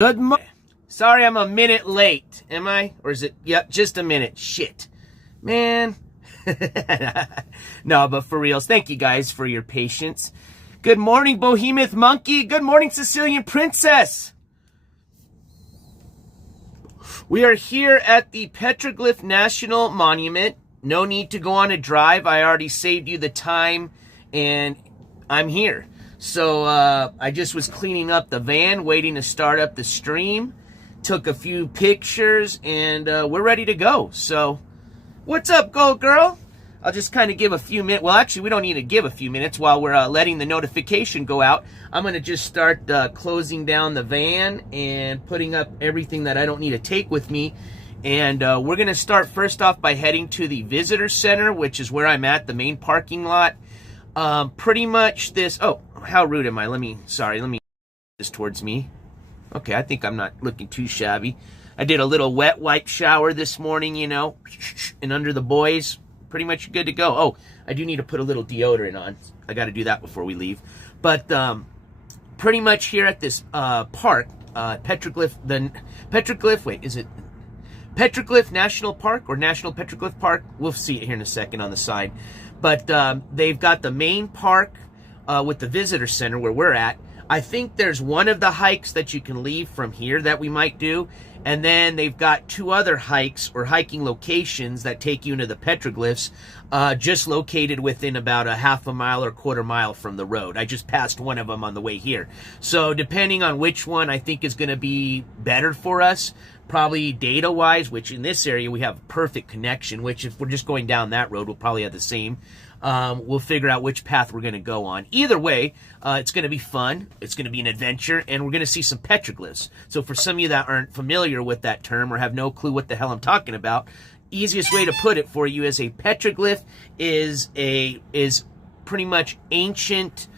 Good morning. Sorry I'm a minute late. Am I? Or is it? Yep, just a minute. Shit. Man. No, but for reals, thank you guys for your patience. Good morning, Behemoth Monkey. Good morning, Sicilian Princess. We are here at the Petroglyph National Monument. No need to go on a drive. I already saved you the time, and I'm here. So I just was cleaning up the van, waiting to start up the stream. Took a few pictures, and we're ready to go. So, what's up, Gold Girl? I'll just kind of give a few minutes. Well, actually, we don't need to give a few minutes while we're letting the notification go out. I'm going to just start closing down the van and putting up everything that I don't need to take with me. And we're going to start first off by heading to the visitor center, which is where I'm at, the main parking lot. Pretty much this... Oh, how rude am I? Let me this towards me. Okay, I think I'm not looking too shabby. I did a little wet wipe shower this morning, you know, and under the boys, pretty much good to go. Oh, I do need to put a little deodorant on. I got to do that before we leave. But pretty much here at this park, Petroglyph, wait, is it Petroglyph National Park or National Petroglyph Park? We'll see it here in a second on the side. But they've got the main park with the visitor center where we're at. I think there's one of the hikes that you can leave from here that we might do. And then they've got two other hikes or hiking locations that take you into the petroglyphs, just located within about a half a mile or quarter mile from the road. I just passed one of them on the way here. So depending on which one I think is going to be better for us, probably data-wise, which in this area we have perfect connection, which if we're just going down that road, we'll probably have the same. We'll figure out which path we're going to go on. Either way, it's going to be fun. It's going to be an adventure, and we're going to see some petroglyphs. So for some of you that aren't familiar with that term or have no clue what the hell I'm talking about, easiest way to put it for you is a petroglyph is pretty much ancient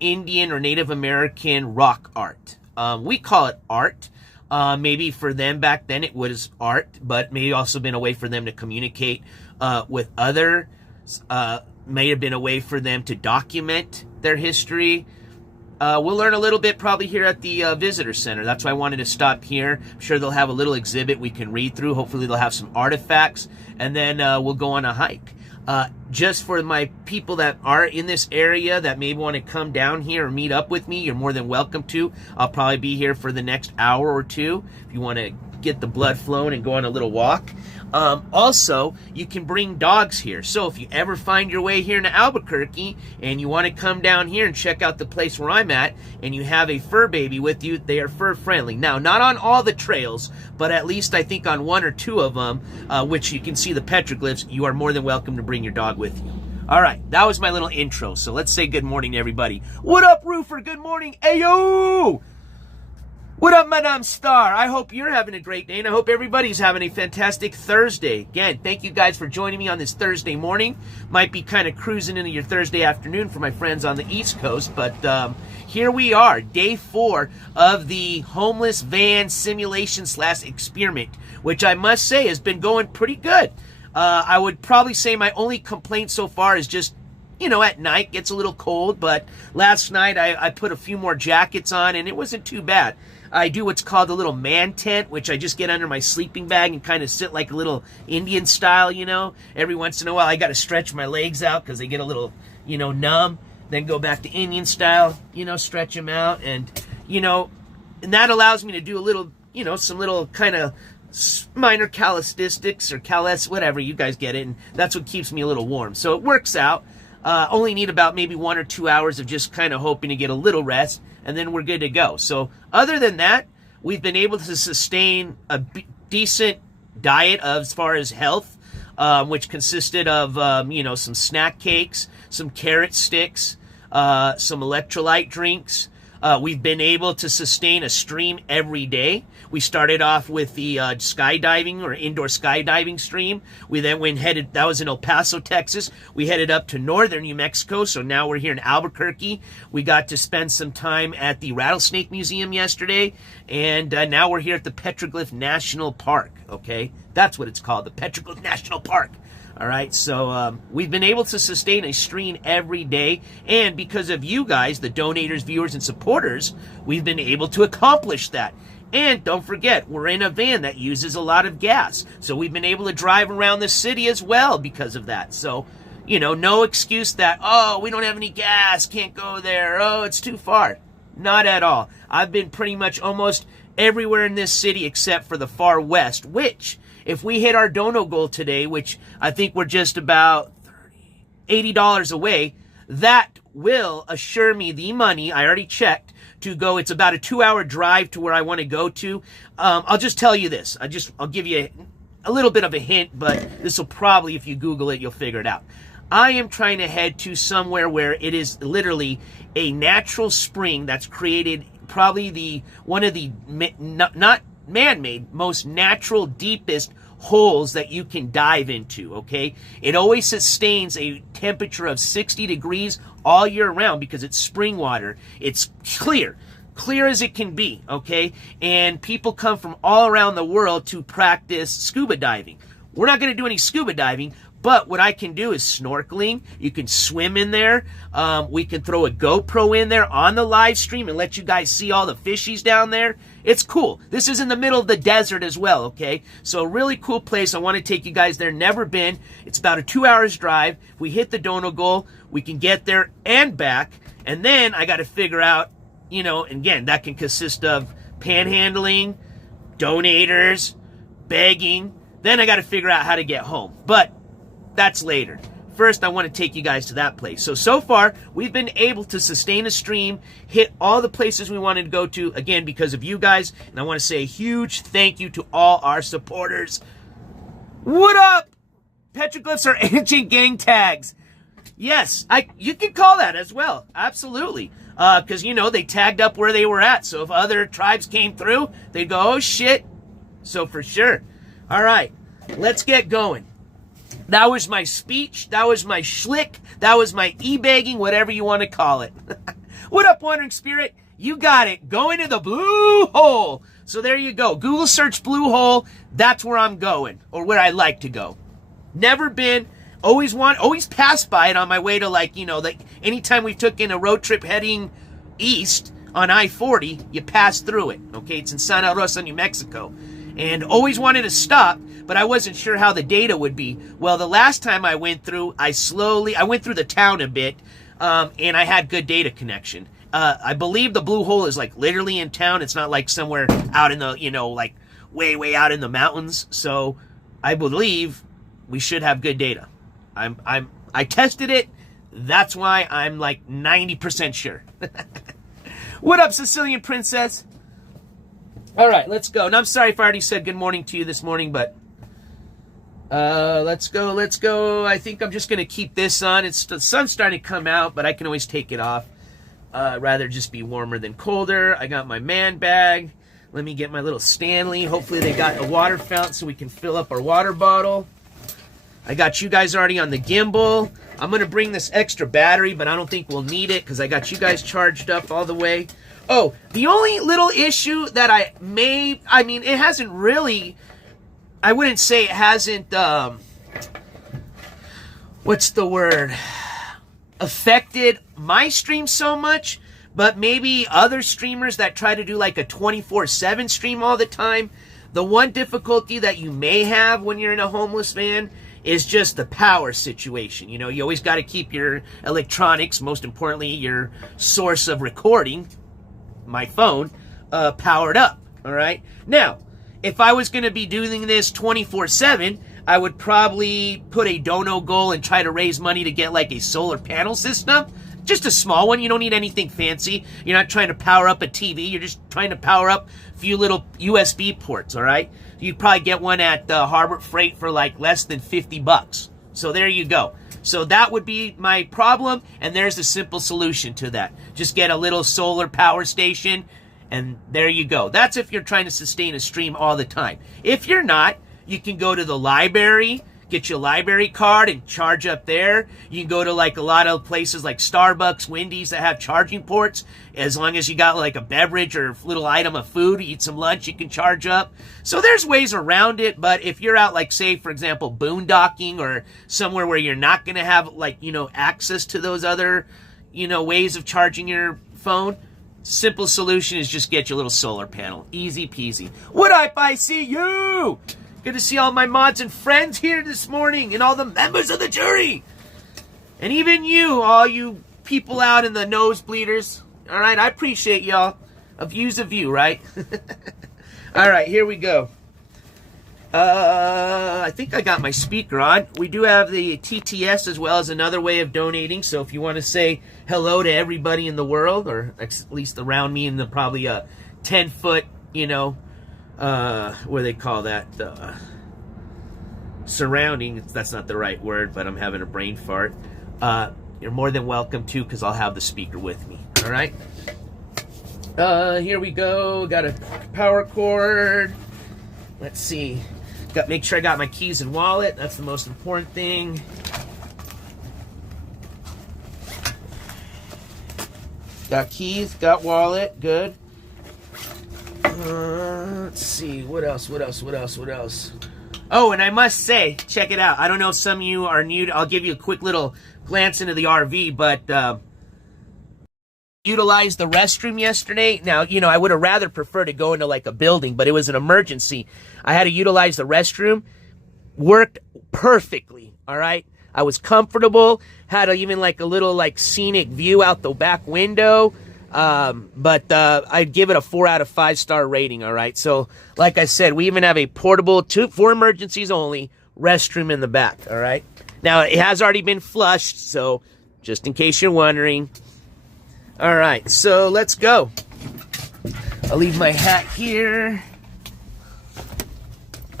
Indian or Native American rock art. We call it art. Maybe for them back then it was art, but maybe also been a way for them to communicate with other. May have been a way for them to document their history. We'll learn a little bit probably here at the visitor center. That's why I wanted to stop here. I'm sure they'll have a little exhibit we can read through. Hopefully they'll have some artifacts, and then we'll go on a hike. Just for my people that are in this area that may want to come down here or meet up with me, you're more than welcome to. I'll probably be here for the next hour or two if you want to get the blood flowing and go on a little walk. Also, you can bring dogs here. So if you ever find your way here in Albuquerque and you want to come down here and check out the place where I'm at and you have a fur baby with you, they are fur friendly. Now, not on all the trails, but at least I think on one or two of them, which you can see the petroglyphs, you are more than welcome to bring your dog with you. All right, that was my little intro. So let's say good morning to everybody. What up, Roofer? Good morning. Ayo! What up, Madame Star? I hope you're having a great day, and I hope everybody's having a fantastic Thursday. Again, thank you guys for joining me on this Thursday morning. Might be kind of cruising into your Thursday afternoon for my friends on the East Coast, but here we are, day 4 of the homeless van simulation / experiment, which I must say has been going pretty good. I would probably say my only complaint so far is just, you know, at night gets a little cold, but last night I put a few more jackets on, and it wasn't too bad. I do what's called a little man tent, which I just get under my sleeping bag and kind of sit like a little Indian style, you know. Every once in a while, I got to stretch my legs out because they get a little, you know, numb. Then go back to Indian style, you know, stretch them out. And, you know, and that allows me to do a little, you know, some little kind of minor calisthenics or whatever, you guys get it. And that's what keeps me a little warm. So it works out. Only need about maybe 1 or 2 hours of just kind of hoping to get a little rest, and then we're good to go. So other than that, we've been able to sustain a decent diet as far as health, which consisted of, you know, some snack cakes, some carrot sticks, some electrolyte drinks. We've been able to sustain a stream every day. We started off with the skydiving or indoor skydiving stream. We then that was in El Paso, Texas. We headed up to northern New Mexico, so now we're here in Albuquerque. We got to spend some time at the Rattlesnake Museum yesterday, and now we're here at the Petroglyph National Park, okay? That's what it's called, the Petroglyph National Park. All right, so we've been able to sustain a stream every day, and because of you guys, the donators, viewers, and supporters, we've been able to accomplish that. And don't forget, we're in a van that uses a lot of gas, so we've been able to drive around the city as well because of that. So, you know, no excuse that, oh, we don't have any gas, can't go there, oh, it's too far. Not at all. I've been pretty much almost everywhere in this city except for the far west, which, if we hit our dono goal today, which I think we're just about $80 away, that will assure me the money, I already checked, to go. It's about a 2-hour drive to where I want to go to. I'll just tell you this. I'll give you a little bit of a hint, but this will probably, if you Google it, you'll figure it out. I am trying to head to somewhere where it is literally a natural spring that's created, probably one of the not man-made, most natural, deepest holes that you can dive into, okay? It always sustains a temperature of 60 degrees all year round because it's spring water. It's clear as it can be, okay? And people come from all around the world to practice scuba diving. We're not going to do any scuba diving, but what I can do is snorkeling. You can swim in there. We can throw a GoPro in there on the live stream and let you guys see all the fishies down there. It's cool. This is in the middle of the desert as well, okay? So a really cool place. I want to take you guys there. Never been. It's about a 2 hours drive. If we hit the dono goal, we can get there and back. And then I got to figure out, you know, and again, that can consist of panhandling, donators, begging. Then I got to figure out how to get home. But that's later. First, I want to take you guys to that place. So far, we've been able to sustain a stream, hit all the places we wanted to go to, again, because of you guys. And I want to say a huge thank you to all our supporters. What up? Petroglyphs are ancient gang tags. Yes, you can call that as well. Absolutely. Because, you know, they tagged up where they were at. So if other tribes came through, they'd go, oh, shit. So for sure. All right, let's get going. That was my speech. That was my schlick. That was my e-begging, whatever you want to call it. What up, Wandering Spirit? You got it. Going to the blue hole. So there you go. Google search blue hole. That's where I'm going, or where I like to go. Never been. Always passed by it on my way to, like, you know, like anytime we took in a road trip heading east on I-40, you pass through it. Okay, it's in Santa Rosa, New Mexico. And always wanted to stop, but I wasn't sure how the data would be. Well, the last time I went through, I went through the town a bit, and I had good data connection. I believe the blue hole is like literally in town. It's not like somewhere out in the, you know, like way out in the mountains. So I believe we should have good data. I tested it. That's why I'm like 90% sure. What up, Sicilian Princess? All right, let's go. And I'm sorry if I already said good morning to you this morning, but let's go. I think I'm just going to keep this on. The sun's starting to come out, but I can always take it off. Rather just be warmer than colder. I got my man bag. Let me get my little Stanley. Hopefully they got a water fountain so we can fill up our water bottle. I got you guys already on the gimbal. I'm going to bring this extra battery, but I don't think we'll need it because I got you guys charged up all the way. Oh, the only little issue that it hasn't really, I wouldn't say it hasn't, what's the word, affected my stream so much, but maybe other streamers that try to do like a 24/7 stream all the time. The one difficulty that you may have when you're in a homeless van is just the power situation. You know, you always got to keep your electronics, most importantly, your source of recording, my phone, powered up, all right? Now, if I was going to be doing this 24/7, I would probably put a dono goal and try to raise money to get like a solar panel system. Just a small one. You don't need anything fancy. You're not trying to power up a TV. You're just trying to power up a few little USB ports, all right? You'd probably get one at Harbor Freight for like less than $50. So there you go. So that would be my problem, and there's a simple solution to that. Just get a little solar power station, and there you go. That's if you're trying to sustain a stream all the time. If you're not, you can go to the library, get you a library card and charge up there. You can go to like a lot of places like Starbucks, Wendy's that have charging ports. As long as you got like a beverage or a little item of food, eat some lunch, you can charge up. So there's ways around it, but if you're out like, say, for example, boondocking or somewhere where you're not going to have like, access to those other, ways of charging your phone, simple solution is just get you a little solar panel. Easy peasy. What up, I see you? Good to see all my mods and friends here this morning and all the members of the jury. And even you, all you people out in the nosebleeders. All right, I appreciate y'all. A view's a view, right? All right, here we go. I think I got my speaker on. We do have the TTS as well as another way of donating. So if you want to say hello to everybody in the world, or at least around me in the probably a 10-foot, what do they call that? Surrounding. That's not the right word, but I'm having a brain fart. You're more than welcome to, because I'll have the speaker with me. All right. Here we go. Got a power cord. Let's see. Make sure I got my keys and wallet. That's the most important thing. Got keys, got wallet, good. Let's see, what else? Oh, and I must say, check it out. I don't know if some of you are new. I'll give you a quick little glance into the RV, but utilized the restroom yesterday. Now, I would have rather preferred to go into like a building, but it was an emergency. I had to utilize the restroom. Worked perfectly, all right? I was comfortable, had even like a little like scenic view out the back window. But I'd give it a 4 out of 5 star rating, all right? So, like I said, we even have a portable, for emergencies only, restroom in the back, all right? Now, it has already been flushed, so just in case you're wondering. All right, so let's go. I'll leave my hat here.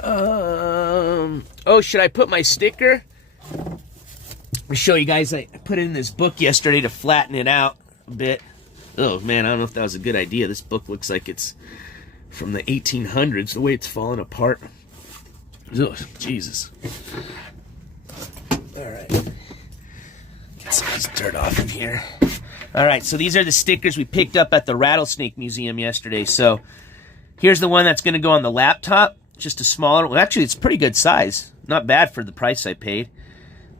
Oh, should I put my sticker? Let me show you guys. I put it in this book yesterday to flatten it out a bit. Oh, man, I don't know if that was a good idea. This book looks like it's from the 1800s, the way it's falling apart. Oh, Jesus. All right. Get some of this dirt off in here. All right, so these are the stickers we picked up at the Rattlesnake Museum yesterday. So here's the one that's going to go on the laptop. Just a smaller one. Actually, it's pretty good size. Not bad for the price I paid.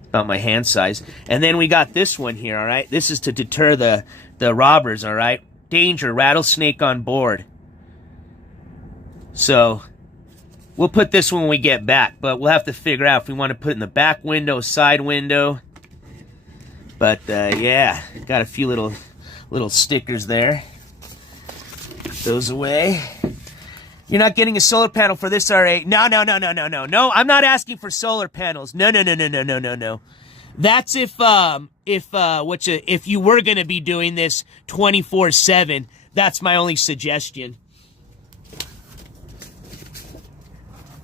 About my hand size. And then we got this one here, all right? This is to deter the robbers, all right? Danger, rattlesnake on board. So we'll put this one when we get back, but we'll have to figure out if we want to put it in the back window, side window. But, yeah, got a few little stickers there. Put those away. You're not getting a solar panel for this RA. No. No, I'm not asking for solar panels. No. That's if you were going to be doing this 24/7. That's my only suggestion.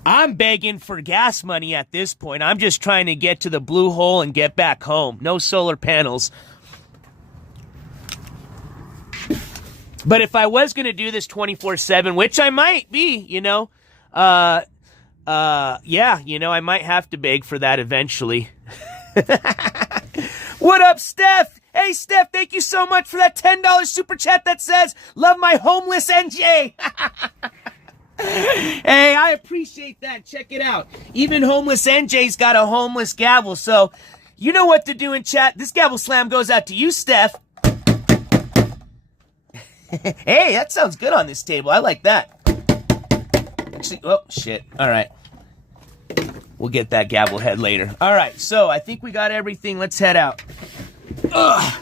I'm begging for gas money at this point. I'm just trying to get to the blue hole and get back home. No solar panels. But if I was going to do this 24/7, which I might be, yeah, I might have to beg for that eventually. What up, Steph? Hey, Steph, thank you so much for that $10 super chat that says, love my homeless NJ. Hey, I appreciate that. Check it out. Even homeless NJ's got a homeless gavel, so you know what to do in chat. This gavel slam goes out to you, Steph. Hey, that sounds good on this table. I like that. Actually, oh, shit. All right. We'll get that gavel head later. All right, so I think we got everything. Let's head out. Ugh.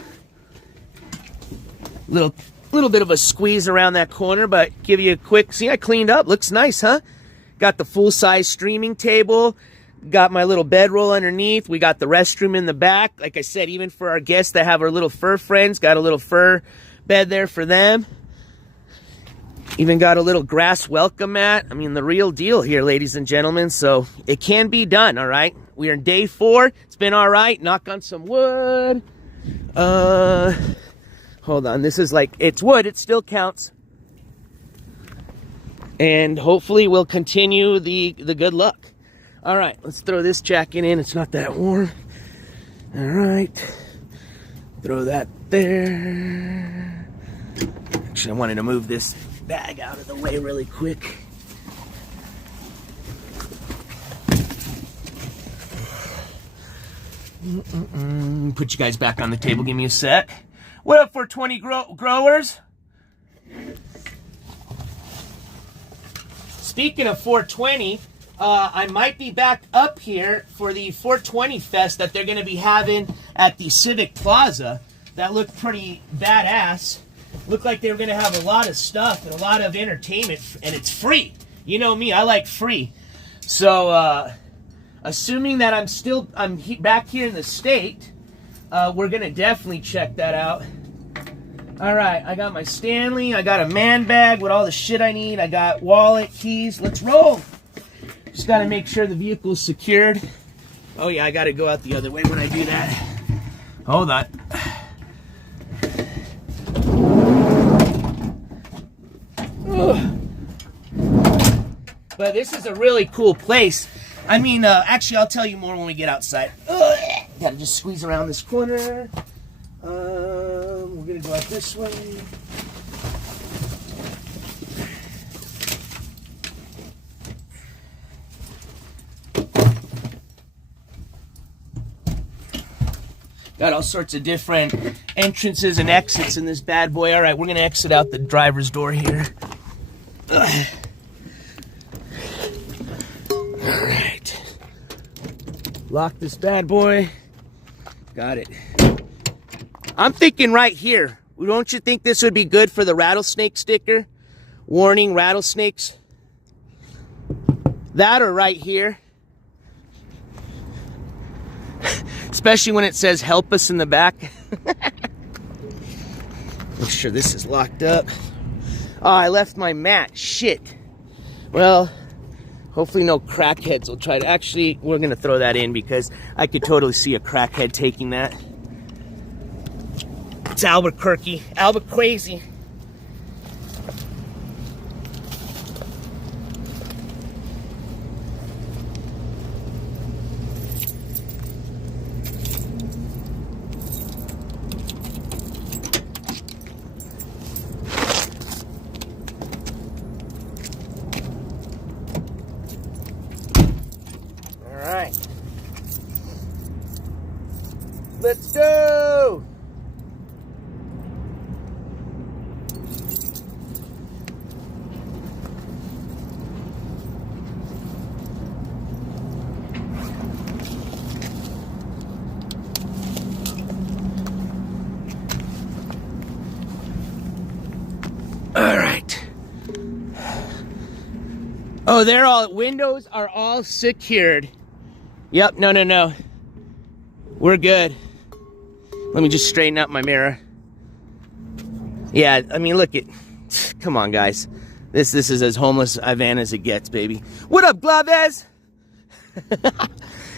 Little bit of a squeeze around that corner, but give you a quick... See, I cleaned up. Looks nice, huh? Got the full-size streaming table. Got my little bedroll underneath. We got the restroom in the back. Like I said, even for our guests that have our little fur friends, got a little fur bed there for them. Even got a little grass welcome mat. I mean, the real deal here, ladies and gentlemen. So it can be done, all right? We are in day 4. It's been all right. Knock on some wood. Hold on. This is like, it's wood. It still counts. And hopefully we'll continue the good luck. All right, let's throw this jacket in. It's not that warm. All right. Throw that there. Actually, I wanted to move this bag out of the way really quick. Put you guys back on the table. Give me a sec. What up, 420 growers? Speaking of 420, I might be back up here for the 420 fest that they're going to be having at the Civic Plaza. That looked pretty badass. Looked like they were going to have a lot of stuff and a lot of entertainment, and it's free. You know me, I like free. So, assuming that I'm back here in the state, we're going to definitely check that out. All right, I got my Stanley. I got a man bag with all the shit I need. I got wallet, keys. Let's roll. Just got to make sure the vehicle's secured. Oh, yeah, I got to go out the other way when I do that. Hold on. But this is a really cool place. I mean, actually, I'll tell you more when we get outside. Got to just squeeze around this corner. We're going to go out this way. Got all sorts of different entrances and exits in this bad boy. All right, we're going to exit out the driver's door here. All right. Lock this bad boy. Got it. I'm thinking right here. Don't you think this would be good for the rattlesnake sticker? Warning, rattlesnakes. That or right here. Especially when it says help us in the back. Make sure this is locked up. Oh, I left my mat. Shit. Well, hopefully no crackheads will try to... Actually, we're going to throw that in because I could totally see a crackhead taking that. It's Albuquerque. Albuquerque. All right. Let's go. Oh, windows are all secured. Yep, no. We're good. Let me just straighten out my mirror. Yeah, I mean, look come on, guys. This is as homeless a van as it gets, baby. What up, Glaves?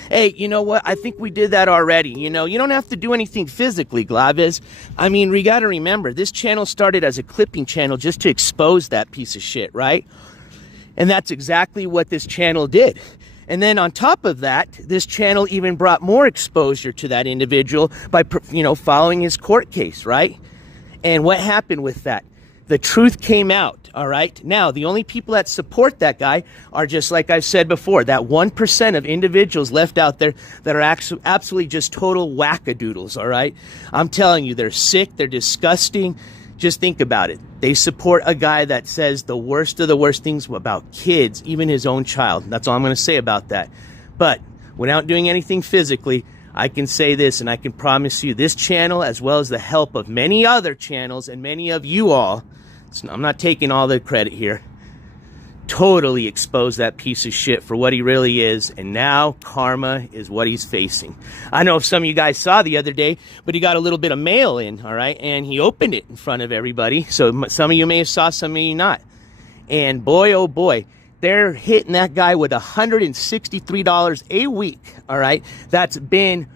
Hey, you know what? I think we did that already. You know, you don't have to do anything physically, Glaves. I mean, we got to remember, this channel started as a clipping channel just to expose that piece of shit, right? And that's exactly what this channel did. And then on top of that, this channel even brought more exposure to that individual by, following his court case, right? And what happened with that? The truth came out, all right? Now, the only people that support that guy are just like I've said before, that 1% of individuals left out there that are absolutely just total wackadoodles, all right? I'm telling you, they're sick, they're disgusting. Just think about it. They support a guy that says the worst of the worst things about kids, even his own child. That's all I'm going to say about that. But without doing anything physically, I can say this, and I can promise you this channel, as well as the help of many other channels and many of you all, I'm not taking all the credit here, totally exposed that piece of shit for what he really is, and now karma is what he's facing. I know if some of you guys saw the other day, but he got a little bit of mail in, all right, and he opened it in front of everybody, so some of you may have saw, some of you not. And boy, oh boy, they're hitting that guy with $163 a week, all right? That's been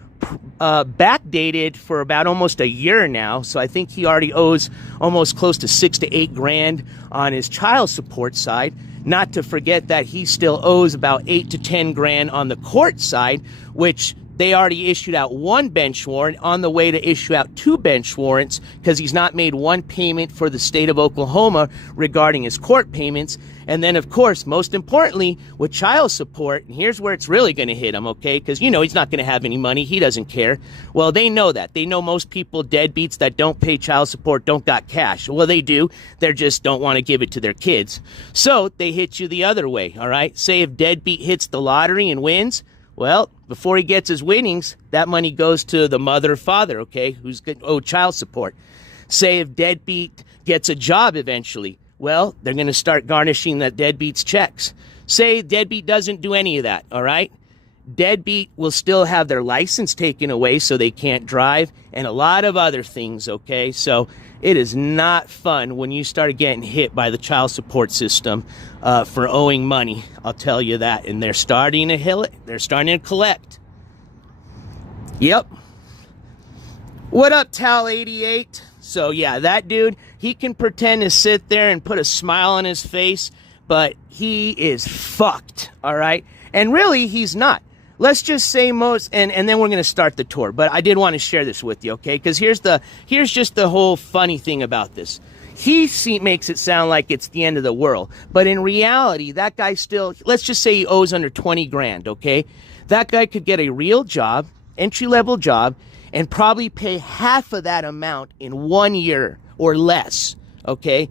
backdated for about almost a year now. So I think he already owes almost close to $6 to $8 grand on his child support side. Not to forget that he still owes about $8 to $10 grand on the court side, which they already issued out 1 bench warrant, on the way to issue out 2 bench warrants because he's not made 1 payment for the state of Oklahoma regarding his court payments. And then, of course, most importantly, with child support, and here's where it's really going to hit him, okay? Because, you know, he's not going to have any money. He doesn't care. Well, they know that. They know most people, deadbeats that don't pay child support, don't got cash. Well, they do. They just don't want to give it to their kids. So they hit you the other way, all right? Say if deadbeat hits the lottery and wins, well, before he gets his winnings, that money goes to the mother or father, okay, who's owed child support. Say if deadbeat gets a job eventually, well, they're going to start garnishing that deadbeat's checks. Say deadbeat doesn't do any of that, all right? Deadbeat will still have their license taken away so they can't drive, and a lot of other things, okay? So it is not fun when you start getting hit by the child support system for owing money. I'll tell you that. And they're starting to hill it. They're starting to collect. Yep. What up, Tal88? So yeah, that dude, he can pretend to sit there and put a smile on his face, but he is fucked, all right? And really, he's not. Let's just say most, and then we're going to start the tour. But I did want to share this with you, okay? Because here's just the whole funny thing about this. He makes it sound like it's the end of the world. But in reality, that guy still, let's just say he owes under 20 grand, okay? That guy could get a real job, entry-level job, and probably pay half of that amount in 1 year or less, okay?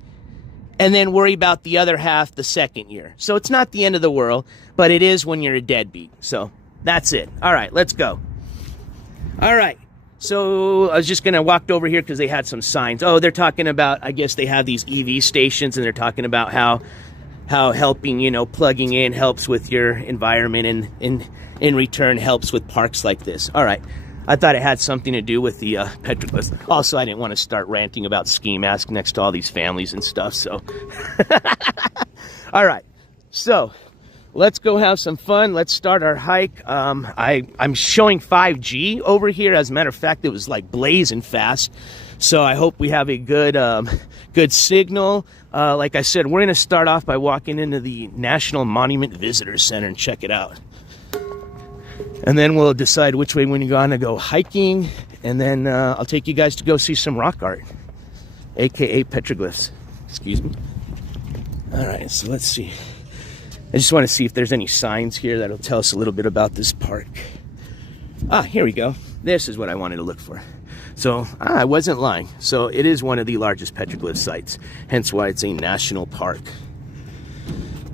And then worry about the other half the second year. So it's not the end of the world, but it is when you're a deadbeat. So that's it. All right, let's go. All right. So I was just going to walk over here because they had some signs. Oh, they're talking about, I guess they have these EV stations, and they're talking about how helping, you know, plugging in helps with your environment, and in return helps with parks like this. All right. I thought it had something to do with the Petroglyph. Also, I didn't want to start ranting about ski masks next to all these families and stuff, so. All right. So let's go have some fun. Let's start our hike. I'm showing 5G over here. As a matter of fact, it was like blazing fast. So I hope we have a good signal. Like I said, we're going to start off by walking into the National Monument Visitor Center and check it out. And then we'll decide which way we're going to go hiking. And then I'll take you guys to go see some rock art, a.k.a. petroglyphs. Excuse me. All right, so let's see. I just want to see if there's any signs here that'll tell us a little bit about this park. Ah, here we go. This is what I wanted to look for. So, I wasn't lying. So, it is one of the largest petroglyph sites, hence why it's a national park.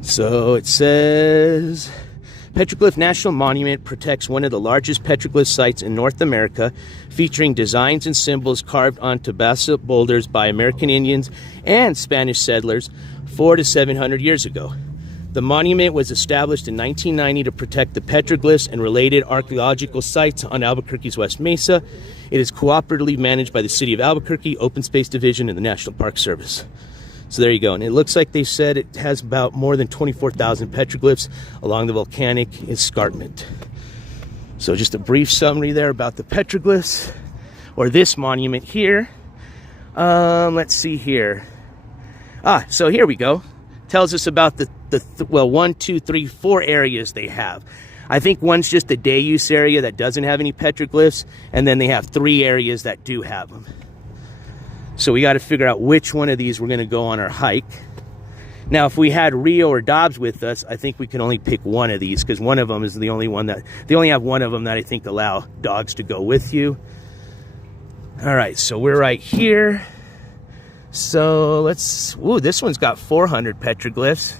So, it says, Petroglyph National Monument protects one of the largest petroglyph sites in North America, featuring designs and symbols carved onto basalt boulders by American Indians and Spanish settlers 400 to 700 years ago. The monument was established in 1990 to protect the petroglyphs and related archaeological sites on Albuquerque's West Mesa. It is cooperatively managed by the City of Albuquerque, Open Space Division, and the National Park Service. So there you go. And it looks like they said it has about more than 24,000 petroglyphs along the volcanic escarpment. So just a brief summary there about the petroglyphs, or this monument here. Let's see here. So here we go. Tells us about the 1, 2, 3, 4 areas they have. I think one's just a day use area that doesn't have any petroglyphs, and then they have 3 areas that do have them. So we got to figure out which one of these we're going to go on our hike. Now, if we had Rio or Dobbs with us, I think we can only pick one of these, because one of them is the only one that, they only have one of them that I think allow dogs to go with you. All right, so we're right here. So let's, ooh, this one's got 400 petroglyphs.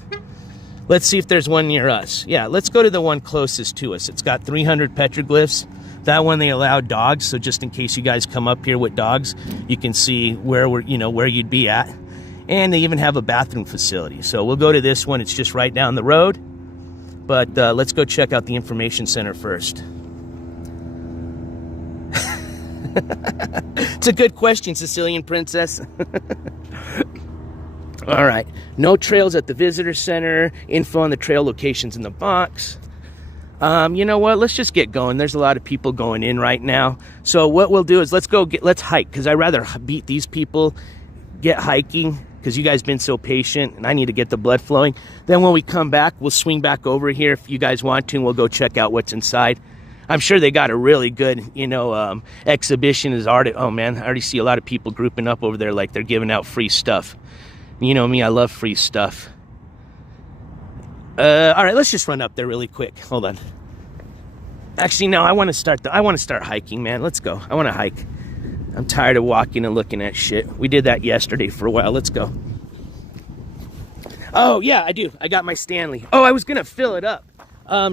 Let's see if there's one near us. Yeah, let's go to the one closest to us. It's got 300 petroglyphs. That one they allow dogs, so just in case you guys come up here with dogs, you can see where we're, you know, where you'd be at. And they even have a bathroom facility. So we'll go to this one. It's just right down the road. But let's go check out the information center first. It's a good question, Sicilian Princess. All right. No trails at the visitor center. Info on the trail locations in the box. You know what? Let's just get going. There's a lot of people going in right now. So what we'll do is let's hike, because I'd rather beat these people, get hiking, because you guys been so patient, and I need to get the blood flowing. Then when we come back, we'll swing back over here if you guys want to, and we'll go check out what's inside. I'm sure they got a really good, exhibition as art. Oh man, I already see a lot of people grouping up over there like they're giving out free stuff. You know me, I love free stuff. All right, let's just run up there really quick. Hold on. Actually, no, I want to start hiking, man. Let's go. I want to hike. I'm tired of walking and looking at shit. We did that yesterday for a while. Let's go. Oh, yeah, I do. I got my Stanley. Oh, I was going to fill it up.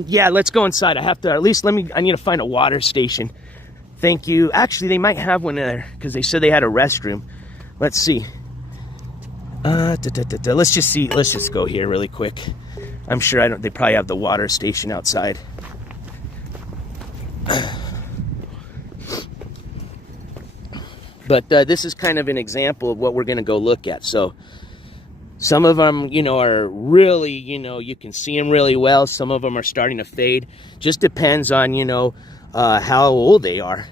Yeah, let's go inside. I have to, at least I need to find a water station. Thank you. Actually, they might have one there because they said they had a restroom. Let's see. Let's just see. Let's just go here really quick. I'm sure they probably have the water station outside. But this is kind of an example of what we're going to go look at. So some of them, are really, you can see them really well. Some of them are starting to fade. Just depends on, how old they are.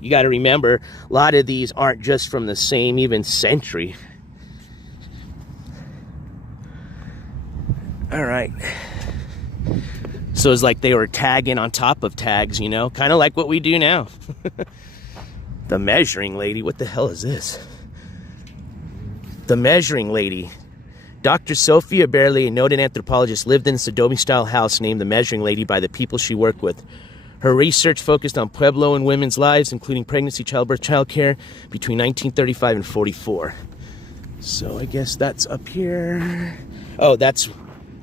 You got to remember, a lot of these aren't just from the same even century. All right. So it's like they were tagging on top of tags, kind of like what we do now. The measuring lady. What the hell is this? The measuring lady. Dr. Sophia Barely, a noted anthropologist, lived in this Adobe-style house named the Measuring Lady by the people she worked with. Her research focused on Pueblo and women's lives, including pregnancy, childbirth, childcare, between 1935 and 44. So I guess that's up here. Oh, that's...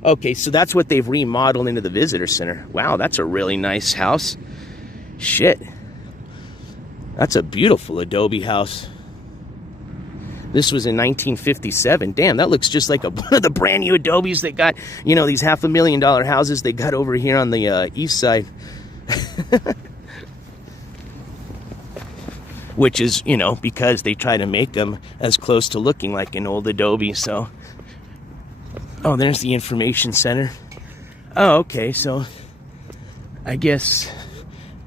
Okay, so that's what they've remodeled into the visitor center. Wow, that's a really nice house. Shit. That's a beautiful adobe house. This was in 1957. Damn, that looks just like one of the brand new adobes they got. These $500,000 houses they got over here on the east side. Which is, because they try to make them as close to looking like an old adobe, so... Oh, there's the information center. Oh, okay, so I guess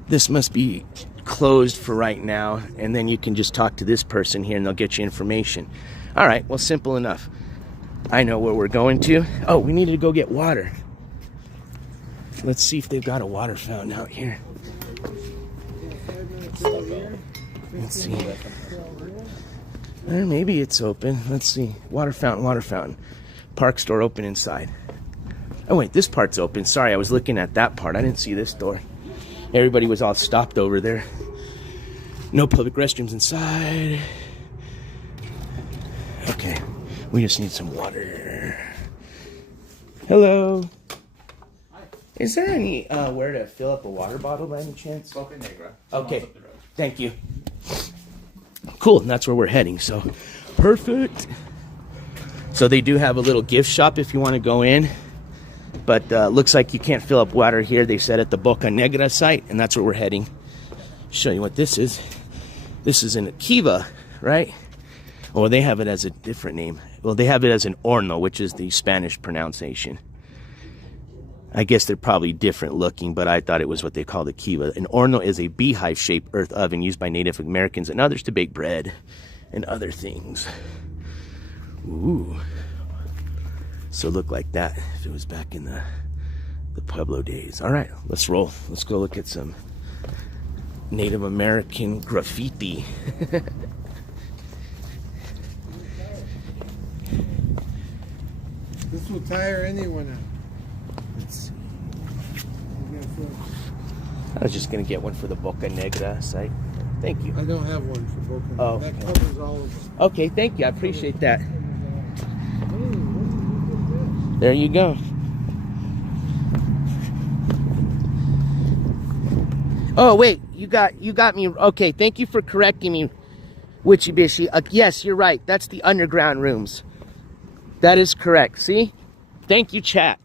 this must be closed for right now, and then you can just talk to this person here and they'll get you information. All right, well, simple enough. I know where we're going to. Oh, we needed to go get water. Let's see if they've got a water fountain out here. Let's see. Or maybe it's open. Let's see. Water fountain, water fountain. Park store open inside. Oh wait, this part's open. Sorry, I was looking at that part. I didn't see this door. Everybody was all stopped over there. No public restrooms inside. Okay, we just need some water. Hello. Is there any where to fill up a water bottle by any chance? Boca Negra. Okay, thank you. Cool, and that's where we're heading, so perfect. So they do have a little gift shop if you want to go in. But looks like you can't fill up water here, they said, at the Boca Negra site, and that's where we're heading. Show you what this is. This is in Kiva, right? Or they have it as a different name. Well, they have it as an horno, which is the Spanish pronunciation. I guess they're probably different looking, but I thought it was what they called a Kiva. An horno is a beehive-shaped earth oven used by Native Americans and others to bake bread and other things. Ooh. So it looked like that if it was back in the Pueblo days. All right, let's roll. Let's go look at some Native American graffiti. This will tire anyone out. Let's see. I was just going to get one for the Boca Negra site. Thank you. I don't have one for Boca Negra. Oh, that okay. covers all of them. Okay, thank you. I appreciate that. There you go. Oh wait, you got me. Okay, thank you for correcting me, Witchy Bishy. Yes, you're right. That's the underground rooms. That is correct. See? Thank you, chat.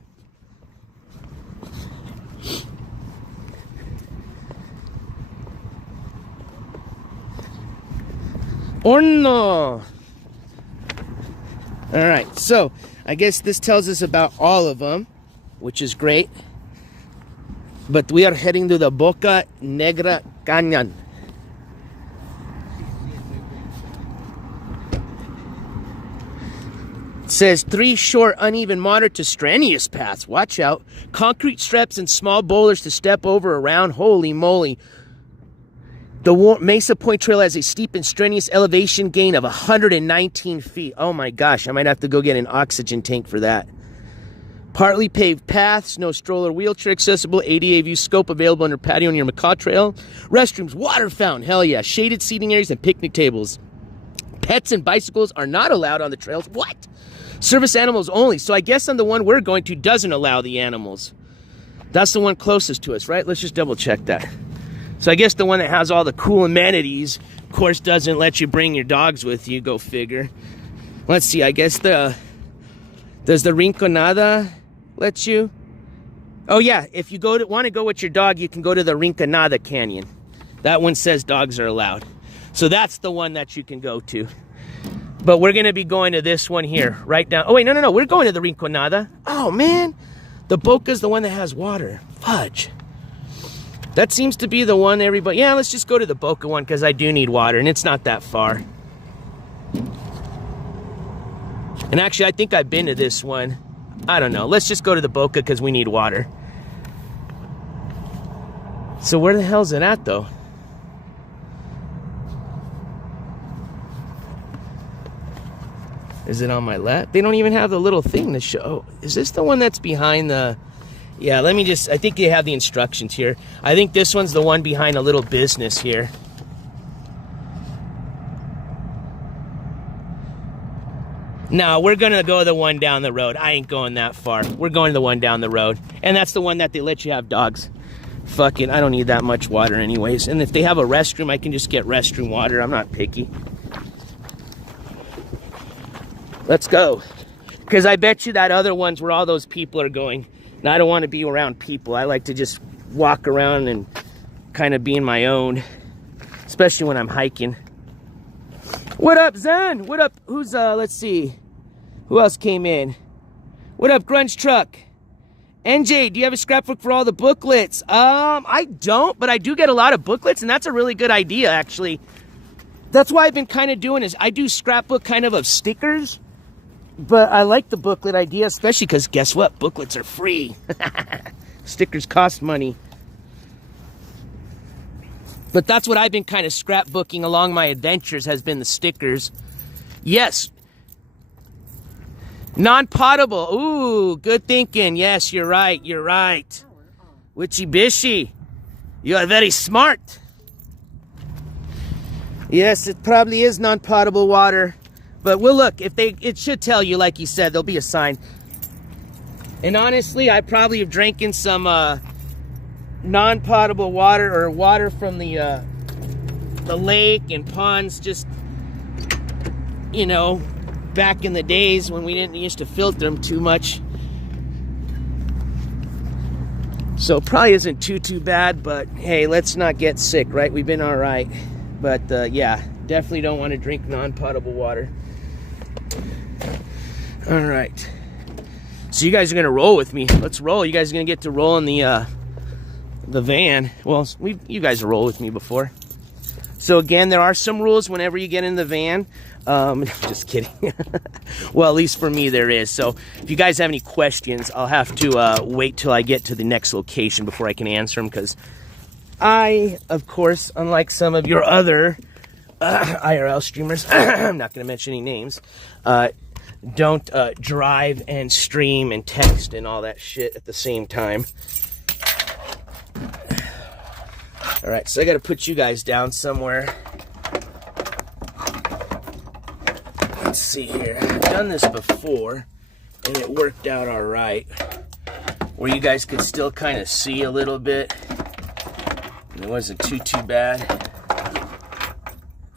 Horno. All right, so I guess this tells us about all of them, which is great. But we are heading to the Boca Negra Canyon. It says 3 short, uneven, moderate to strenuous paths. Watch out. Concrete steps and small boulders to step over around. Holy moly. The Mesa Point Trail has a steep and strenuous elevation gain of 119 feet. Oh my gosh, I might have to go get an oxygen tank for that. Partly paved paths, no stroller wheelchair accessible, ADA view scope available under patio near Macaw Trail. Restrooms, water fountain, hell yeah. Shaded seating areas and picnic tables. Pets and bicycles are not allowed on the trails. What? Service animals only. So I guess on the one we're going to doesn't allow the animals. That's the one closest to us, right? Let's just double check that. So I guess the one that has all the cool amenities, of course, doesn't let you bring your dogs with you. Go figure. Let's see. I guess does the Rinconada let you? Oh yeah. If you want to go with your dog, you can go to the Rinconada Canyon. That one says dogs are allowed. So that's the one that you can go to. But we're going to be going to this one here, right down. Oh, wait, no. We're going to the Rinconada. Oh, man. The Boca's the one that has water. Fudge. That seems to be the one everybody... Yeah, let's just go to the Boca one because I do need water, and it's not that far. And actually, I think I've been to this one. I don't know. Let's just go to the Boca because we need water. So where the hell's it at, though? Is it on my left? They don't even have the little thing to show. Is this the one that's behind the... Yeah, let me just... I think they have the instructions here. I think this one's the one behind a little business here. No, we're going to go the one down the road. I ain't going that far. We're going to the one down the road. And that's the one that they let you have dogs. Fucking, I don't need that much water anyways. And if they have a restroom, I can just get restroom water. I'm not picky. Let's go. Because I bet you that other one's where all those people are going. And I don't want to be around people. I like to just walk around and kind of be in my own. Especially when I'm hiking. What up, Zen? What up? Who's, let's see. Who else came in? What up, Grunge Truck? NJ, do you have a scrapbook for all the booklets? I don't, but I do get a lot of booklets, and that's a really good idea, actually. That's why I've been kind of doing is I do scrapbook kind of stickers. But I like the booklet idea, especially because guess what? Booklets are free. Stickers cost money. But that's what I've been kind of scrapbooking along my adventures has been the stickers. Yes. Non-potable. Ooh, good thinking. Yes, you're right. You're right. Witchy bishy. You are very smart. Yes, it probably is non-potable water. But we'll look, it should tell you, like you said, there'll be a sign. And honestly, I probably have drinking some non-potable water or water from the lake and ponds just, you know, back in the days when we didn't used to filter them too much. So probably isn't too bad, but hey, let's not get sick, right? We've been all right. But yeah, definitely don't want to drink non-potable water. All right, so you guys are gonna roll with me. Let's roll. You guys are gonna get to roll in the van. Well, you guys have rolled with me before. So again, there are some rules whenever you get in the van. Just kidding. Well, at least for me there is. So if you guys have any questions, I'll have to wait till I get to the next location before I can answer them, because I, of course, unlike some of your other IRL streamers, I'm not going to mention any names, don't drive and stream and text and all that shit at the same time. All right, so I got to put you guys down somewhere. Let's see here. I've done this before, and it worked out all right, where you guys could still kind of see a little bit. And it wasn't too bad.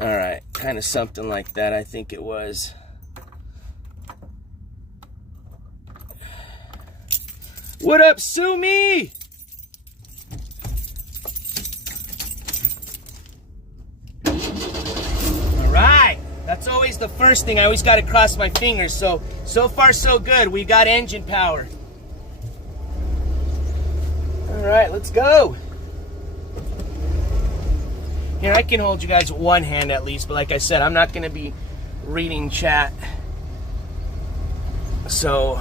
All right, kind of something like that, I think it was. What up, Sumi? All right, that's always the first thing. I always got to cross my fingers. So far so good. We got engine power. All right, let's go. Here, I can hold you guys with one hand at least, but like I said, I'm not going to be reading chat. So,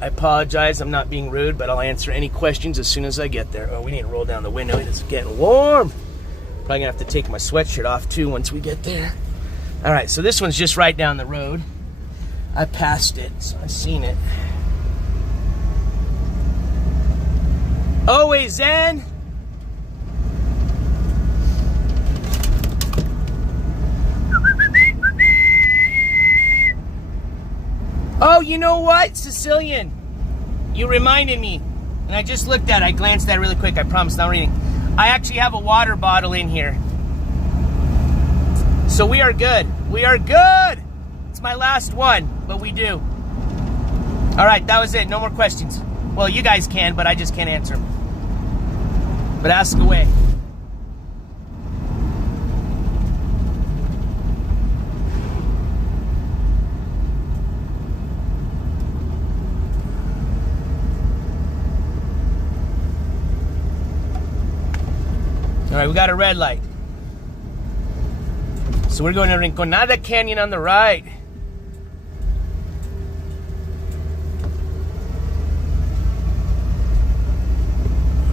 I apologize. I'm not being rude, but I'll answer any questions as soon as I get there. Oh, we need to roll down the window. It's getting warm. Probably going to have to take my sweatshirt off, too, once we get there. All right, so this one's just right down the road. I passed it, so I've seen it. Always Zen. Oh, you know what, Sicilian? You reminded me. And I just looked at it. I glanced at it really quick. I promise, not reading. I actually have a water bottle in here. So we are good. We are good. It's my last one, but we do. All right, that was it. No more questions. Well, you guys can, but I just can't answer them. But ask away. All right, we got a red light. So we're going to Rinconada Canyon on the right.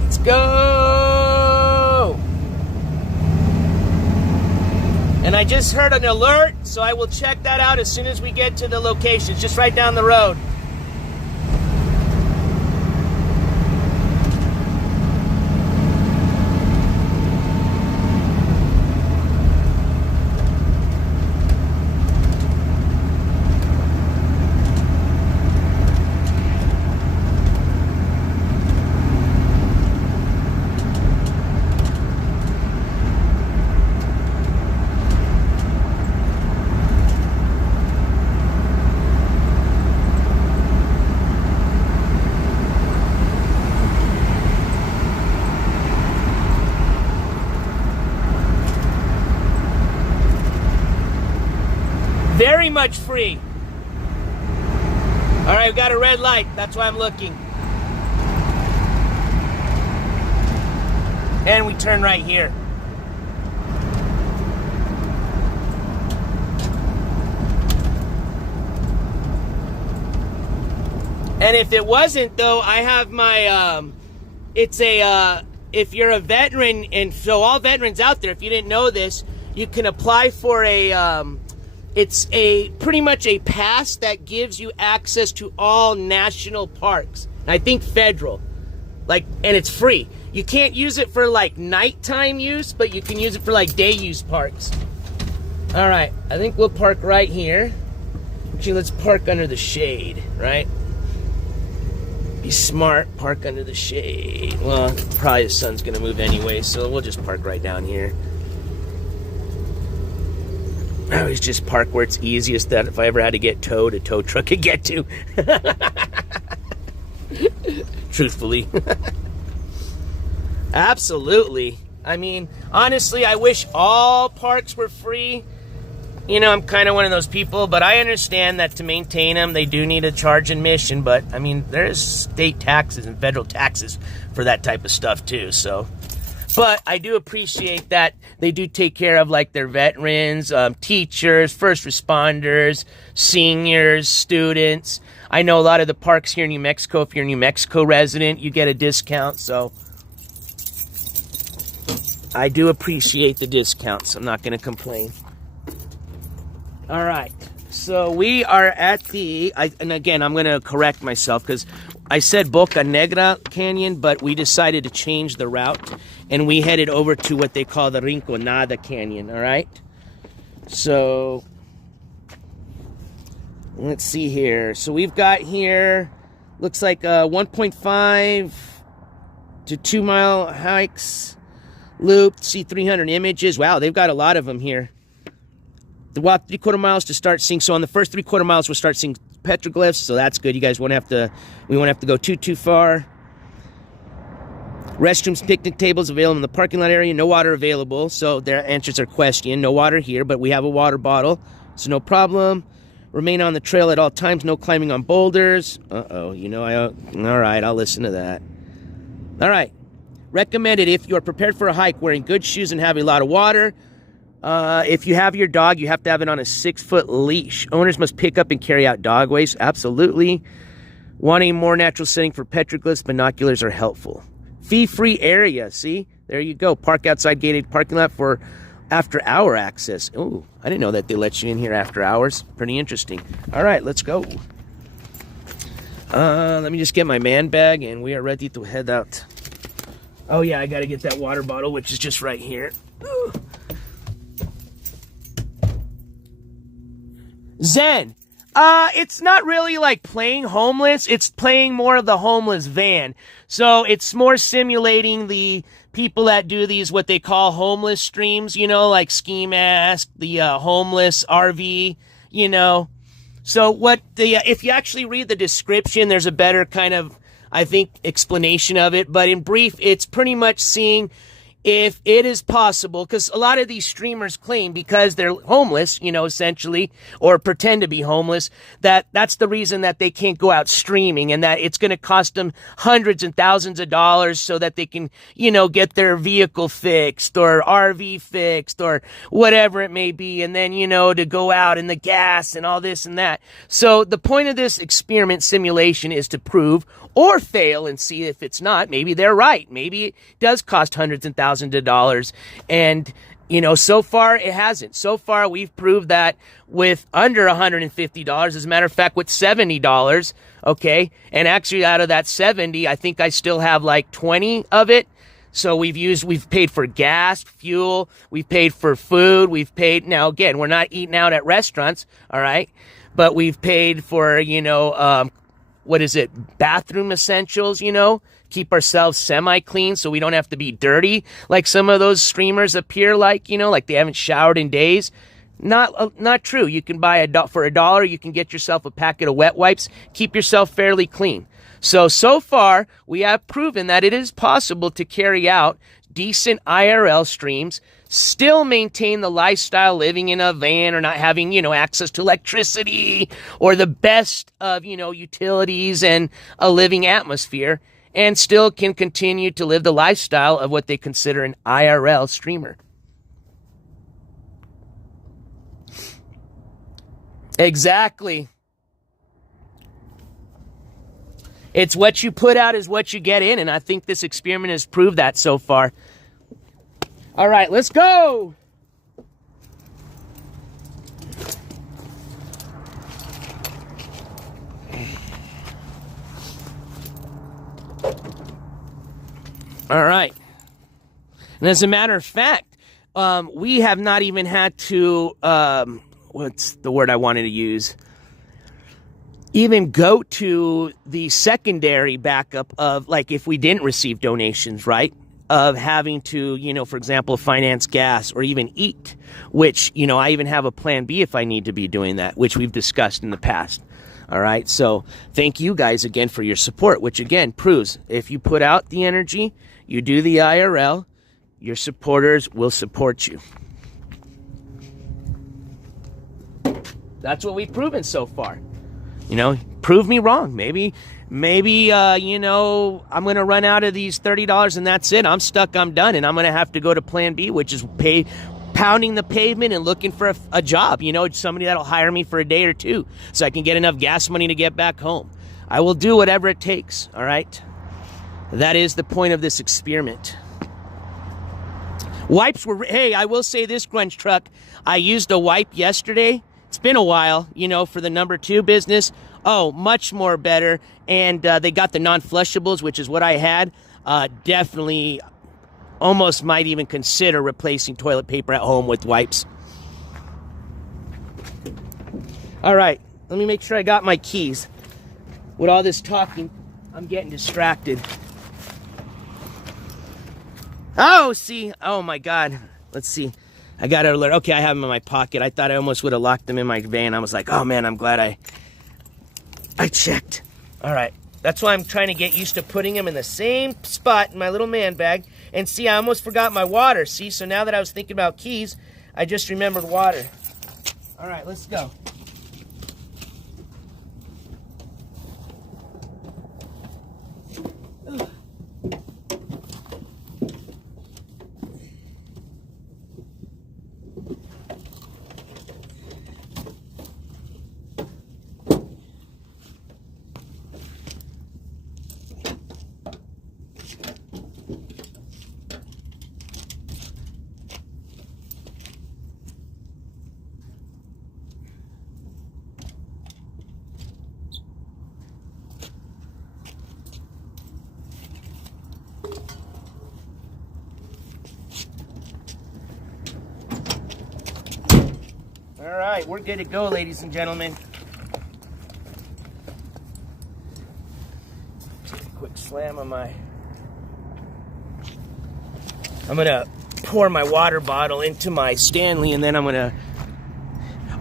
Let's go! And I just heard an alert, so I will check that out as soon as we get to the location. It's just right down the road. Very much free. All right, we've got a red light. That's why I'm looking. And we turn right here. And if it wasn't, though, I have my, it's a, if you're a veteran, and so all veterans out there, if you didn't know this, you can apply for a, it's a pretty much a pass that gives you access to all national parks. I think federal, like, and it's free. You can't use it for like nighttime use, but you can use it for like day use parks. All right, I think we'll park right here. Actually, let's park under the shade, right? Be smart, park under the shade. Well, probably the sun's gonna move anyway, so we'll just park right down here. I always just park where it's easiest, that if I ever had to get towed, a tow truck could get to. Truthfully. Absolutely. I mean, honestly, I wish all parks were free. You know, I'm kind of one of those people, but I understand that to maintain them, they do need a charge admission. But, I mean, there's state taxes and federal taxes for that type of stuff, too, so... But I do appreciate that they do take care of, like, their veterans, teachers, first responders, seniors, students. I know a lot of the parks here in New Mexico, if you're a New Mexico resident, you get a discount. So I do appreciate the discounts. I'm not going to complain. All right. So we are at the, and again, I'm going to correct myself because I said Boca Negra Canyon, but we decided to change the route, and we headed over to what they call the Rinconada Canyon, all right? So, let's see here. So we've got here, looks like 1.5 to 2 mile hikes, loop, see 300 images. Wow, they've got a lot of them here. The walk 3/4 miles to start seeing. So on the first 3/4 miles, we'll start seeing petroglyphs. So that's good. You guys won't have to. We won't have to go too far. Restrooms, picnic tables available in the parking lot area. No water available. So their answers our question. No water here, but we have a water bottle, so no problem. Remain on the trail at all times. No climbing on boulders. Uh-oh. You know, all right, I'll listen to that. All right. Recommended if you're prepared for a hike, wearing good shoes and having a lot of water. If you have your dog, you have to have it on a 6-foot leash. Owners must pick up and carry out dog waste. Absolutely. Wanting a more natural setting for petroglyphs, binoculars are helpful. Fee-free area. See? There you go. Park outside gated parking lot for after-hour access. Oh, I didn't know that they let you in here after hours. Pretty interesting. All right, let's go. Let me just get my man bag, and we are ready to head out. Oh, yeah, I got to get that water bottle, which is just right here. Ooh. Zen. It's not really like playing homeless. It's playing more of the homeless van. So it's more simulating the people that do these, what they call homeless streams, you know, like Ski Mask, the homeless RV, you know. So what the, if you actually read the description, there's a better kind of, I think, explanation of it. But in brief, it's pretty much seeing if it is possible, because a lot of these streamers claim because they're homeless, you know, essentially, or pretend to be homeless, that's the reason that they can't go out streaming, and that it's going to cost them hundreds and thousands of dollars so that they can, you know, get their vehicle fixed or RV fixed or whatever it may be, and then, you know, to go out and the gas and all this and that. So the point of this experiment simulation is to prove or fail and see if it's not. Maybe they're right. Maybe it does cost hundreds and thousands of dollars. And, you know, so far it hasn't. So far we've proved that with under $150. As a matter of fact, with $70, okay? And actually out of that 70, I think I still have like 20 of it. So we've paid for gas, fuel, we've paid for food, we've paid, now again, we're not eating out at restaurants, all right? But we've paid for, you know, what is it, bathroom essentials, you know, keep ourselves semi-clean so we don't have to be dirty like some of those streamers appear like, you know, like they haven't showered in days. Not true. You can buy for $1, you can get yourself a packet of wet wipes, keep yourself fairly clean. So far, we have proven that it is possible to carry out decent IRL streams, still maintain the lifestyle living in a van or not having, you know, access to electricity or the best of, you know, utilities and a living atmosphere, and still can continue to live the lifestyle of what they consider an IRL streamer. Exactly. It's what you put out is what you get in, and I think this experiment has proved that so far. All right, let's go. All right. And as a matter of fact, we have not even had to, what's the word I wanted to use? Even go to the secondary backup of, like, if we didn't receive donations, right? Of having to, you know, for example, finance gas or even eat, which, you know, I even have a plan B if I need to be doing that, which we've discussed in the past. All right. So thank you guys again for your support, which again proves if you put out the energy, you do the IRL, your supporters will support you. That's what we've proven so far. You know, prove me wrong. Maybe, you know, I'm going to run out of these $30 and that's it. I'm stuck. I'm done. And I'm going to have to go to plan B, which is pounding the pavement and looking for a job, you know, somebody that'll hire me for a day or two so I can get enough gas money to get back home. I will do whatever it takes. All right. That is the point of this experiment. Wipes were, hey, I will say this, Grunge Truck. I used a wipe yesterday. It's been a while, you know, for the number 2 business. Oh, much more better. And they got the non-flushables, which is what I had. Definitely almost might even consider replacing toilet paper at home with wipes. All right, let me make sure I got my keys. With all this talking, I'm getting distracted. Oh, see, oh my God. Let's see. I got an alert. Okay, I have them in my pocket. I thought I almost would have locked them in my van. I was like, oh man, I'm glad I checked. All right. That's why I'm trying to get used to putting them in the same spot in my little man bag. And see, I almost forgot my water. See, so now that I was thinking about keys, I just remembered water. All right, let's go. All right, we're good to go, ladies and gentlemen. Take a quick slam on my... I'm gonna pour my water bottle into my Stanley, and then I'm gonna...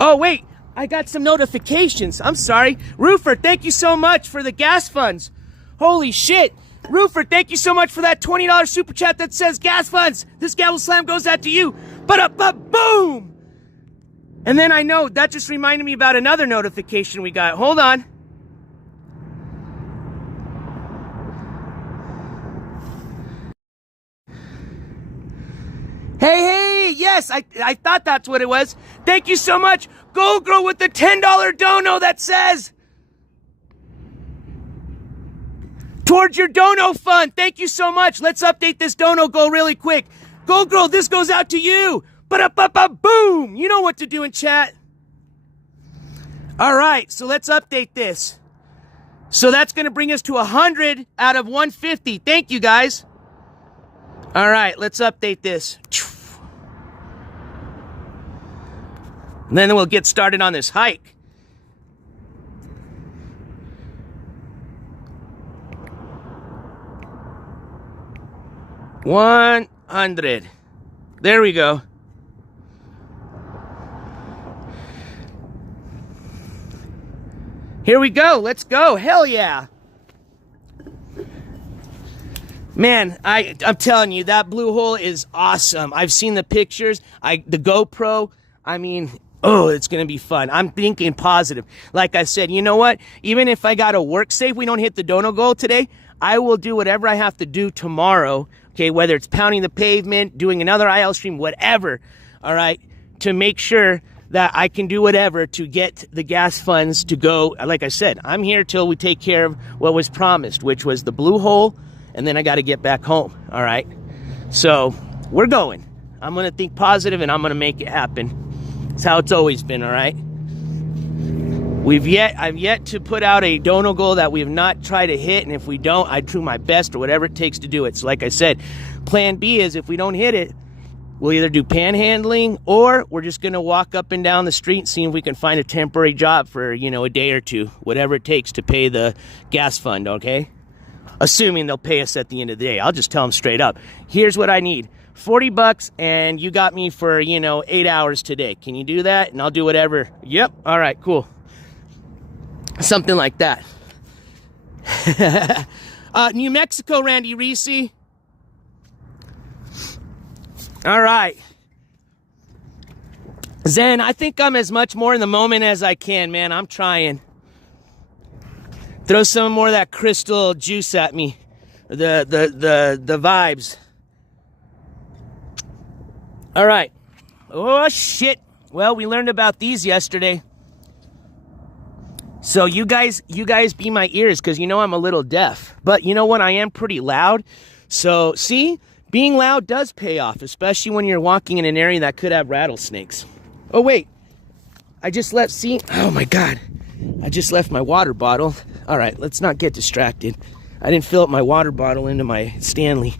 Oh, wait! I got some notifications. I'm sorry. Roofer, thank you so much for the gas funds. Holy shit. Roofer, thank you so much for that $20 super chat that says gas funds. This gavel slam goes out to you. Boom! And then I know, that just reminded me about another notification we got. Hold on. Hey, yes, I thought that's what it was. Thank you so much. Gold Girl with the $10 dono that says, towards your dono fund. Thank you so much. Let's update this dono goal really quick. Gold Girl, this goes out to you. Boom! You know what to do in chat. All right, so let's update this. So that's going to bring us to 100 out of 150. Thank you, guys. All right, let's update this. And then we'll get started on this hike. $100. There we go. Here we go. Let's go. Hell yeah. Man, I'm telling you, that blue hole is awesome. I've seen the pictures. The GoPro, I mean, oh, it's going to be fun. I'm thinking positive. Like I said, you know what? Even if I got to work safe, we don't hit the dono goal today, I will do whatever I have to do tomorrow, okay, whether it's pounding the pavement, doing another IL stream, whatever, all right, to make sure that I can do whatever to get the gas funds to go. Like I said, I'm here till we take care of what was promised, which was the blue hole, and then I got to get back home, all right? So we're going. I'm going to think positive, and I'm going to make it happen. It's how it's always been, all right? I've yet to put out a dono goal that we have not tried to hit, and if we don't, I do my best or whatever it takes to do it. So like I said, plan B is if we don't hit it, we'll either do panhandling or we're just going to walk up and down the street and see if we can find a temporary job for, you know, a day or two, whatever it takes to pay the gas fund, okay? Assuming they'll pay us at the end of the day. I'll just tell them straight up, here's what I need. $40 and you got me for, 8 hours today. Can you do that? And I'll do whatever. Yep. All right, cool. Something like that. New Mexico, Randy Reese. All right. Zen, I think I'm as much more in the moment as I can, man. I'm trying. Throw some more of that crystal juice at me. The vibes. All right. Oh, shit. Well, we learned about these yesterday. So you guys be my ears, because you know I'm a little deaf. But you know what? I am pretty loud. So, see? Being loud does pay off, especially when you're walking in an area that could have rattlesnakes. Oh, wait. I just left, see? Oh, my God. I just left my water bottle. All right, let's not get distracted. I didn't fill up my water bottle into my Stanley.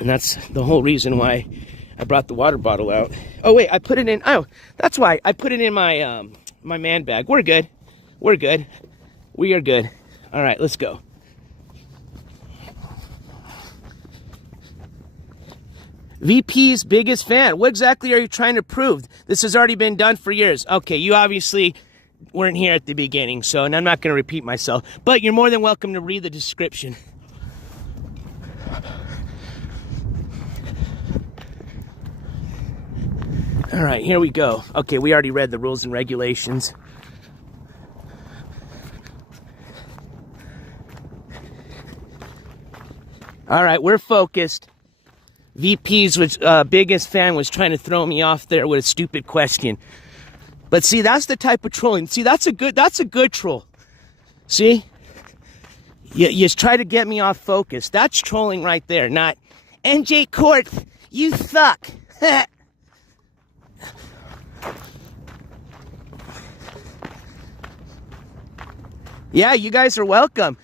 And that's the whole reason why I brought the water bottle out. Oh, wait, I put it in. Oh, that's why. I put it in my, my man bag. We're good. We're good. We are good. All right, let's go. VP's biggest fan. What exactly are you trying to prove? This has already been done for years. Okay, you obviously weren't here at the beginning, so and I'm not going to repeat myself. But you're more than welcome to read the description. All right, here we go. Okay, we already read the rules and regulations. All right, we're focused. VP's biggest fan was trying to throw me off there with a stupid question. But see, that's the type of trolling. See, that's a good troll. See? You try to get me off focus. That's trolling right there, not NJCourts, you suck. Yeah, you guys are welcome.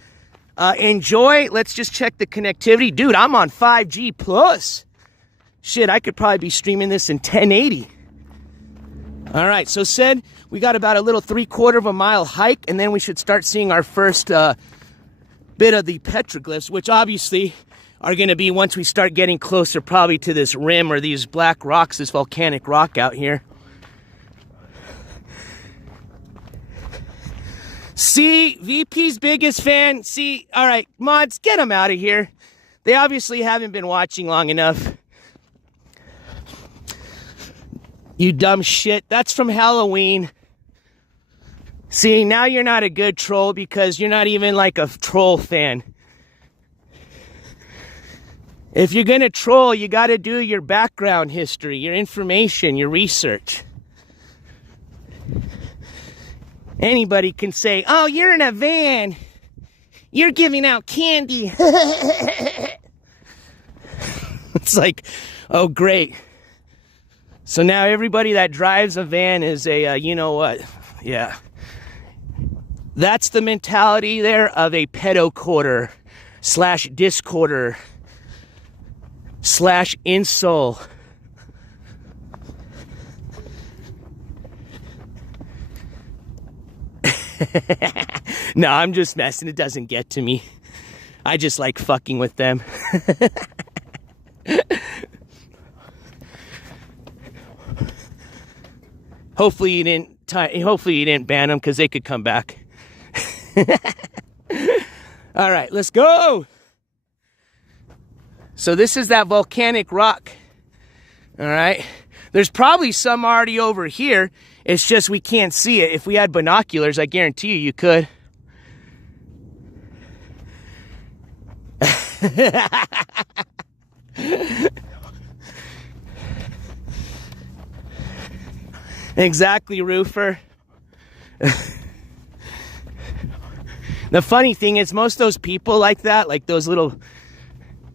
Enjoy. Let's just check the connectivity. Dude, I'm on 5G plus. Shit, I could probably be streaming this in 1080. All right, so said we got about a little 3/4 of a mile hike, and then we should start seeing our first bit of the petroglyphs, which obviously are going to be once we start getting closer probably to this rim or these black rocks, this volcanic rock out here. See, VP's biggest fan. See, all right, mods, get them out of here. They obviously haven't been watching long enough. You dumb shit. That's from Halloween. See, now you're not a good troll because you're not even like a troll fan. If you're gonna troll, you gotta do your background history, your information, your research. Anybody can say, oh, you're in a van. You're giving out candy. It's like, oh, great. So now everybody that drives a van is a, you know what? Yeah. That's the mentality there of a pedo-quarter / discorder / insole. No, I'm just messing. It doesn't get to me. I just like fucking with them. Hopefully you didn't ban them because they could come back. All right, let's go. So this is that volcanic rock. All right. There's probably some already over here. It's just we can't see it. If we had binoculars, I guarantee you could. Exactly, roofer. The funny thing is, most of those people like that, like those little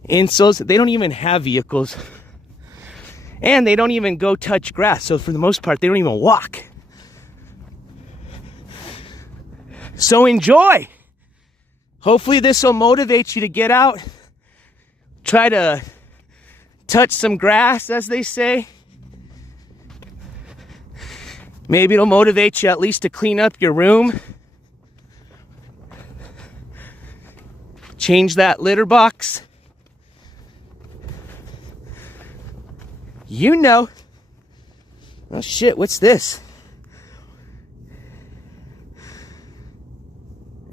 insoles, they don't even have vehicles. And they don't even go touch grass. So for the most part, they don't even walk. So enjoy. Hopefully this will motivate you to get out. Try to touch some grass, as they say. Maybe it'll motivate you at least to clean up your room. Change that litter box. You know. Oh shit, what's this?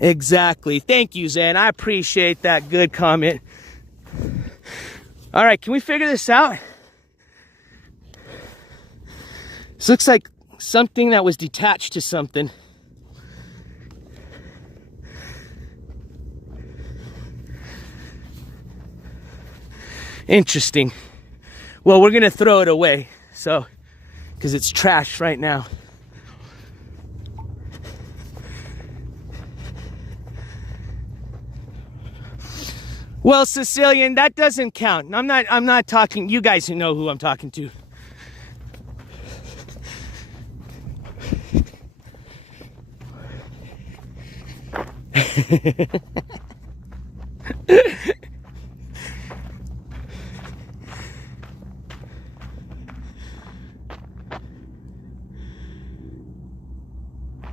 Exactly. Thank you, Zen. I appreciate that good comment. All right, can we figure this out? This looks like something that was detached to something. Interesting. Well, we're gonna throw it away, so, because it's trash right now. Well, Sicilian, that doesn't count. I'm not talking, you guys know who I'm talking to.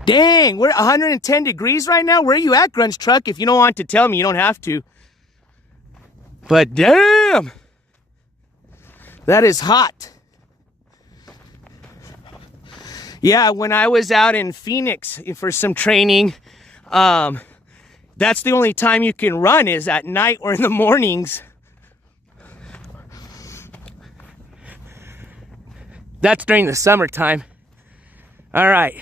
Dang, we're 110 degrees right now? Where are you at, Grunge Truck? If you don't want to tell me, you don't have to. But damn, that is hot. Yeah, when I was out in Phoenix for some training, that's the only time you can run is at night or in the mornings. That's during the summertime. All right.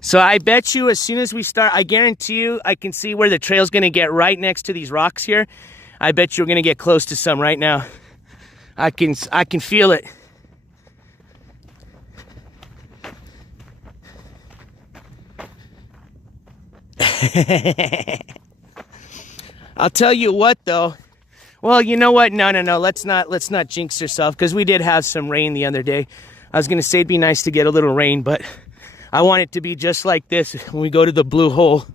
So I bet you as soon as we start, I guarantee you, I can see where the trail's gonna get right next to these rocks here. I bet you're gonna get close to some right now. I can feel it. I'll tell you what though. Well, you know what? No. Let's not jinx yourself, because we did have some rain the other day. I was gonna say it'd be nice to get a little rain, but I want it to be just like this when we go to the blue hole.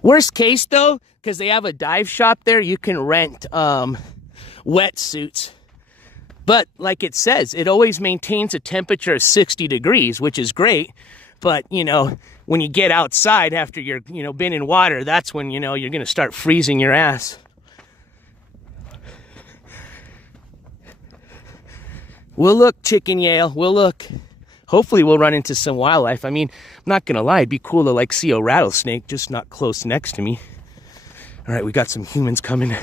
Worst case though, because they have a dive shop there, you can rent wetsuits. But like it says, it always maintains a temperature of 60 degrees, which is great. But, you know, when you get outside after you're, you know, been in water, that's when, you know, you're going to start freezing your ass. We'll look, Chicken Yale. We'll look. Hopefully we'll run into some wildlife. I mean, I'm not going to lie. It'd be cool to, like, see a rattlesnake, just not close next to me. All right, we got some humans coming.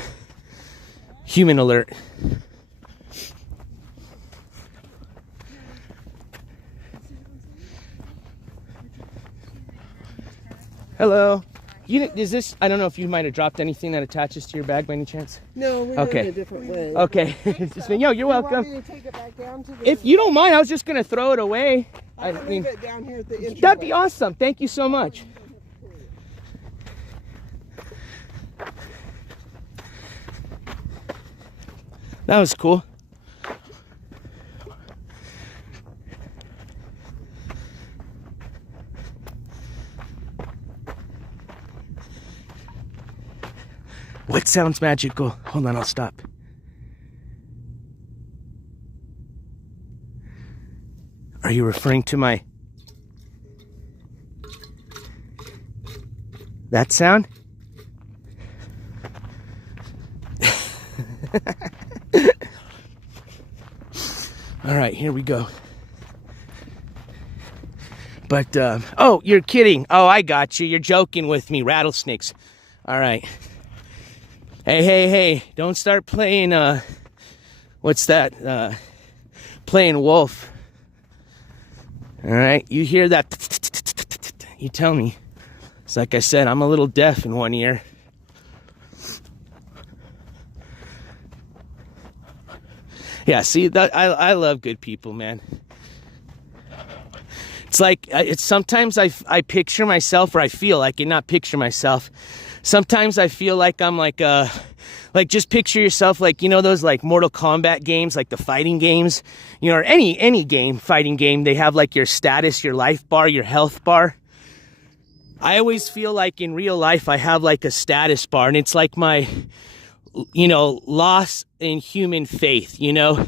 Human alert. Hello. Is this, I don't know if you might have dropped anything that attaches to your bag by any chance? No, we're in a different way. Okay. Just been, yo, you're welcome. You want me to take it back down to the... If you don't mind, I was just going to throw it away. I can leave it down here at the entryway. That'd be awesome. Thank you so much. That was cool. What sounds magical? Hold on, I'll stop. Are you referring to my... that sound? All right, here we go. But, oh, you're kidding. Oh, I got you. You're joking with me. Rattlesnakes. All right. Hey, don't start playing, what's that? Playing wolf. All right, you hear that? You tell me. It's like I said, I'm a little deaf in one ear. Yeah, see, I love good people, man. It's like, it's sometimes I picture myself, or I feel like, and not picture myself. Sometimes I feel like I'm like just picture yourself like, you know, those like Mortal Kombat games, like the fighting games, you know, or any game, fighting game, they have like your status, your life bar, your health bar. I always feel like in real life I have like a status bar, and it's like my, you know, loss in human faith, you know?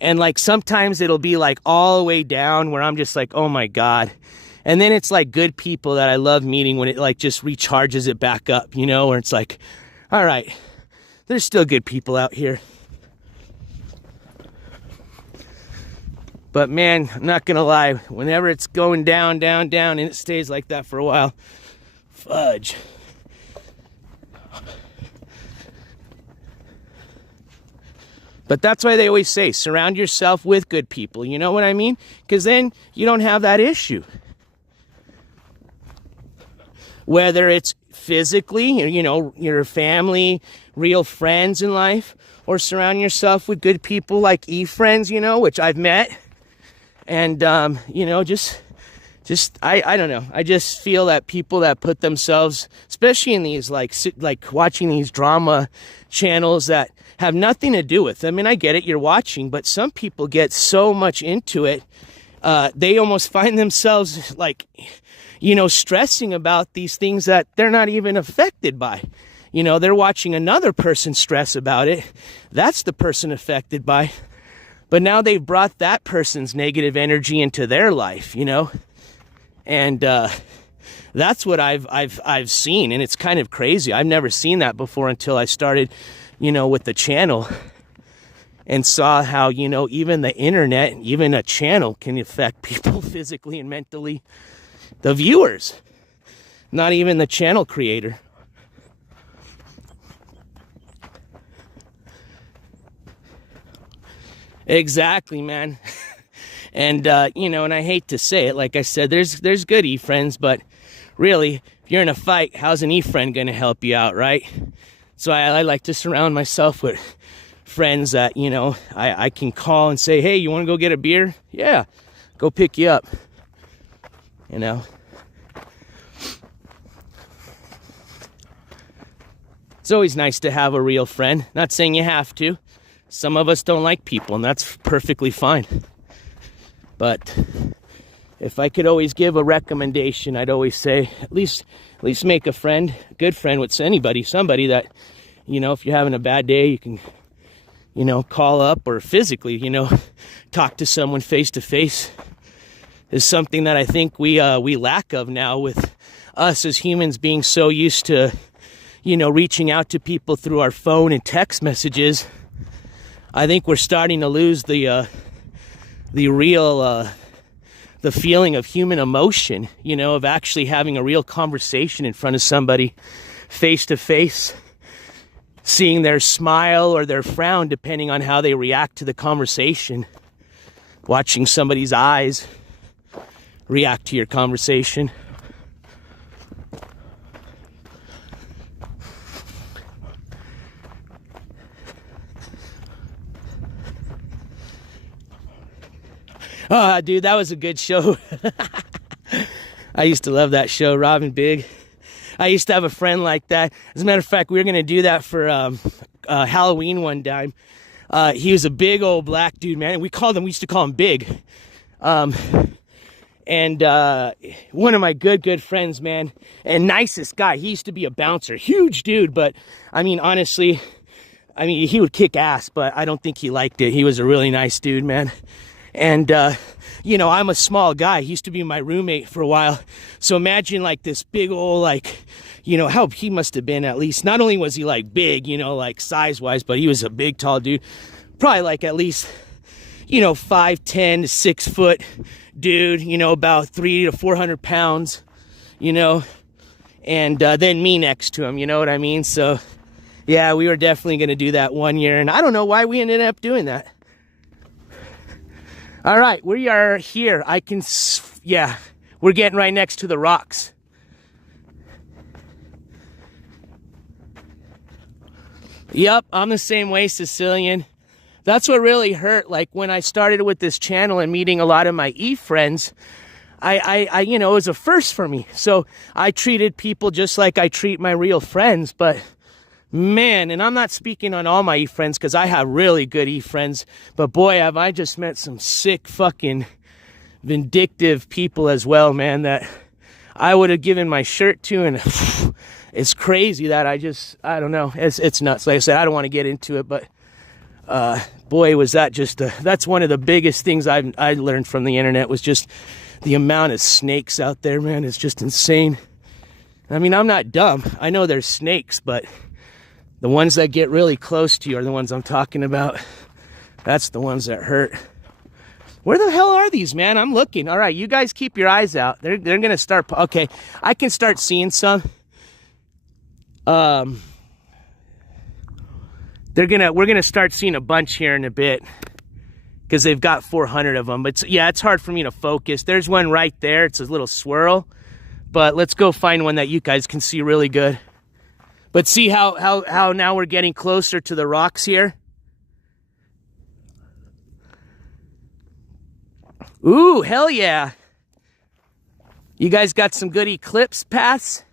And like sometimes it'll be like all the way down where I'm just like, oh my God. And then it's like good people that I love meeting when it like just recharges it back up, you know, where it's like, all right, there's still good people out here. But man, I'm not gonna lie, whenever it's going down, and it stays like that for a while, fudge. But that's why they always say, surround yourself with good people, you know what I mean? Because then you don't have that issue. Whether it's physically, you know, your family, real friends in life, or surround yourself with good people like e-friends, you know, which I've met. And, you know, I don't know. I just feel that people that put themselves, especially in these, like watching these drama channels that have nothing to do with them. And I get it, you're watching, but some people get so much into it, they almost find themselves like, you know, stressing about these things that they're not even affected by. You know, they're watching another person stress about it. That's the person affected by. But now they've brought that person's negative energy into their life, you know? And that's what I've seen, and it's kind of crazy. I've never seen that before until I started, you know, with the channel, and saw how, you know, even the internet and even a channel can affect people physically and mentally. The viewers, not even the channel creator. Exactly, man. And, you know, and I hate to say it, like I said, there's good e-friends, but really, if you're in a fight, how's an e-friend going to help you out, right? So I like to surround myself with friends that, you know, I can call and say, hey, you want to go get a beer? Yeah, go pick you up. You know? It's always nice to have a real friend. Not saying you have to. Some of us don't like people, and that's perfectly fine. But if I could always give a recommendation, I'd always say, at least make a friend, a good friend with anybody, somebody that, you know, if you're having a bad day, you can you know, call up or physically, you know, talk to someone face to face is something that I think we lack of now, with us as humans being so used to, you know, reaching out to people through our phone and text messages. I think we're starting to lose the real, the feeling of human emotion, you know, of actually having a real conversation in front of somebody face to face, seeing their smile or their frown depending on how they react to the conversation, watching somebody's eyes react to your conversation. Oh, dude, that was a good show. I used to love that show, Robin Big. I used to have a friend like that. As a matter of fact, we were going to do that for Halloween one time. He was a big old black dude, man. We used to call him Big. And one of my good friends, man, and nicest guy. He used to be a bouncer, huge dude, but I mean, honestly, I mean, he would kick ass, but I don't think he liked it. He was a really nice dude, man. And, you know, I'm a small guy. He used to be my roommate for a while. So imagine like this big old, like, you know, how he must have been at least. Not only was he like big, you know, like size wise, but he was a big, tall dude. Probably like at least, you know, 5'10" to 6 foot dude, you know, about 300 to 400 pounds, you know, and then me next to him, you know what I mean? So yeah, we were definitely going to do that one year. And I don't know why we ended up doing that. All right, we are here. Yeah, we're getting right next to the rocks. Yep, I'm the same way, Sicilian. That's what really hurt. Like when I started with this channel and meeting a lot of my friends, I you know, it was a first for me. So I treated people just like I treat my real friends, but man, and I'm not speaking on all my friends because I have really good friends, but boy, have I just met some sick fucking vindictive people as well, man, that I would have given my shirt to, and it's crazy that I don't know, it's nuts. Like I said, I don't want to get into it, but boy, was that that's one of the biggest things I learned from the internet, was just the amount of snakes out there, man. It's just insane. I mean, I'm not dumb. I know there's snakes, but the ones that get really close to you are the ones I'm talking about. That's the ones that hurt. Where the hell are these, man? I'm looking. All right, you guys keep your eyes out. They're going to start. Okay, I can start seeing some. We're going to start seeing a bunch here in a bit because they've got 400 of them. But yeah, it's hard for me to focus. There's one right there. It's a little swirl. But let's go find one that you guys can see really good. But see how now we're getting closer to the rocks here? Ooh, hell yeah. You guys got some good eclipse paths?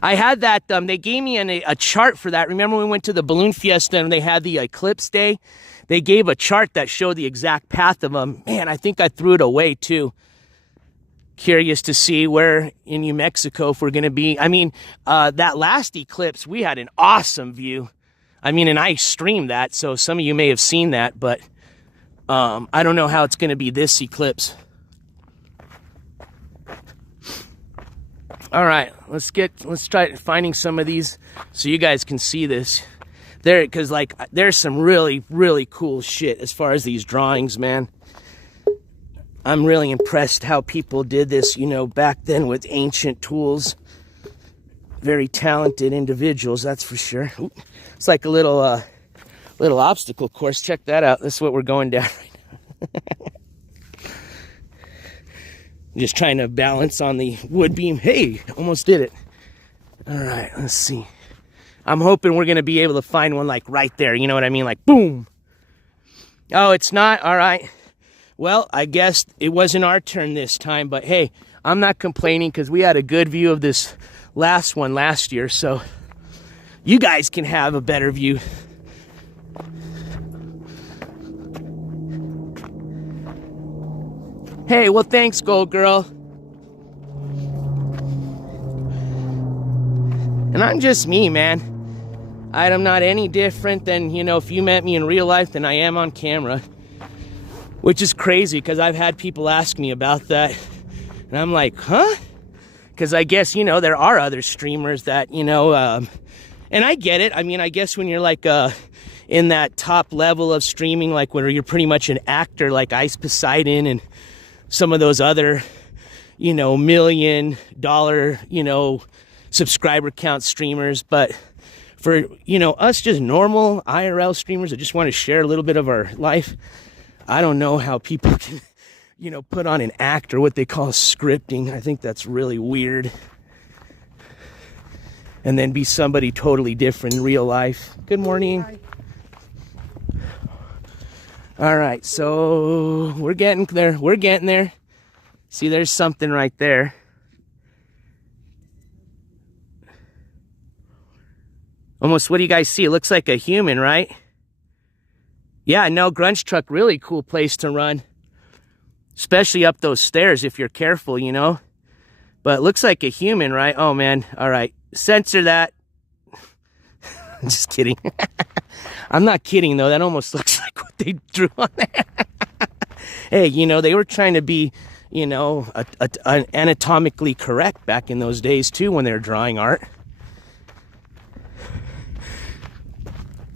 I had that, they gave me a chart for that. Remember when we went to the Balloon Fiesta and they had the eclipse day? They gave a chart that showed the exact path of them. Man, I think I threw it away too. Curious to see where in New Mexico if we're going to be. I mean, that last eclipse, we had an awesome view. I mean, and I streamed that, so some of you may have seen that, but I don't know how it's going to be this eclipse. All right, let's try finding some of these so you guys can see this. Because like there's some really, really cool shit as far as these drawings, man. I'm really impressed how people did this, you know, back then with ancient tools. Very talented individuals, that's for sure. Ooh, it's like a little obstacle course. Check that out. That's what we're going down right now. Just trying to balance on the wood beam. Hey, almost did it. All right, let's see. I'm hoping we're going to be able to find one like right there. You know what I mean? Like, boom. Oh, it's not? All right. Well, I guess it wasn't our turn this time, but hey, I'm not complaining because we had a good view of this last one last year, so you guys can have a better view. Hey, well, thanks, Gold Girl. And I'm just me, man. I'm not any different than, you know, if you met me in real life than I am on camera. Which is crazy, because I've had people ask me about that. And I'm like, huh? Because I guess, you know, there are other streamers that, you know, and I get it. I mean, I guess when you're like in that top level of streaming, like where you're pretty much an actor like Ice Poseidon and some of those other, you know, $1 million, you know, subscriber count streamers. But for, you know, us just normal IRL streamers that just want to share a little bit of our life, I don't know how people can, you know, put on an act or what they call scripting. I think that's really weird. And then be somebody totally different in real life. Good morning. Hi. All right, so we're getting there. We're getting there. See, there's something right there. Almost, what do you guys see? It looks like a human, right? Yeah, no, Grunge Truck, really cool place to run. Especially up those stairs if you're careful, you know. But it looks like a human, right? Oh, man. All right. Censor that. Just kidding. I'm not kidding, though. That almost looks like what they drew on there. Hey, you know, they were trying to be, you know, anatomically correct back in those days, too, when they were drawing art.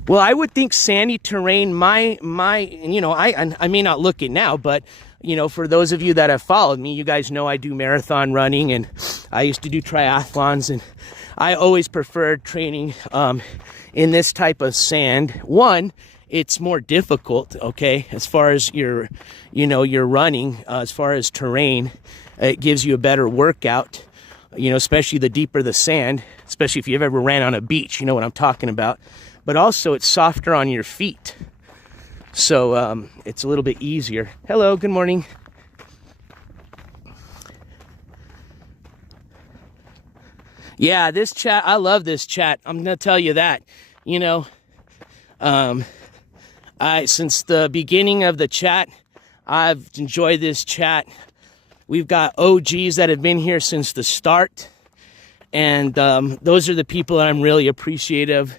Well, I would think sandy terrain, you know, I may not look it now, but, you know, for those of you that have followed me, you guys know I do marathon running, and I used to do triathlons, and I always preferred training in this type of sand. One, it's more difficult, okay, as far as your, you know, your running, as far as terrain. It gives you a better workout, you know, especially the deeper the sand, especially if you've ever ran on a beach, you know what I'm talking about. But also it's softer on your feet. So it's a little bit easier. Hello, good morning. Yeah, this chat, I love this chat. I'm going to tell you that. You know, since the beginning of the chat, I've enjoyed this chat. We've got OGs that have been here since the start. And those are the people that I'm really appreciative.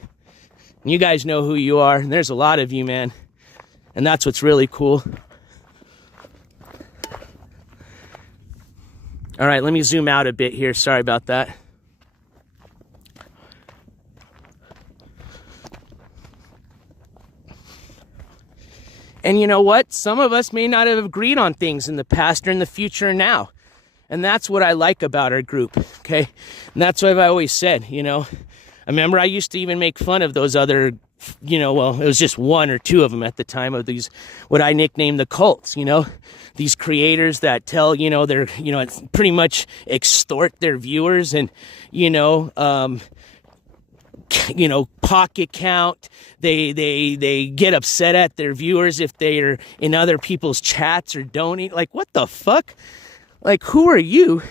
You guys know who you are. And there's a lot of you, man. And that's what's really cool. All right, let me zoom out a bit here. Sorry about that. And you know what? Some of us may not have agreed on things in the past or in the future now. And that's what I like about our group, okay? And that's what I've always said, you know. I remember I used to even make fun of those other, you know, well, it was just one or two of them at the time, of these, what I nicknamed the cults, you know, these creators that tell, you know, they're, you know, pretty much extort their viewers and, you know, pocket count. They get upset at their viewers if they are in other people's chats or donate. Like, what the fuck? Like, who are you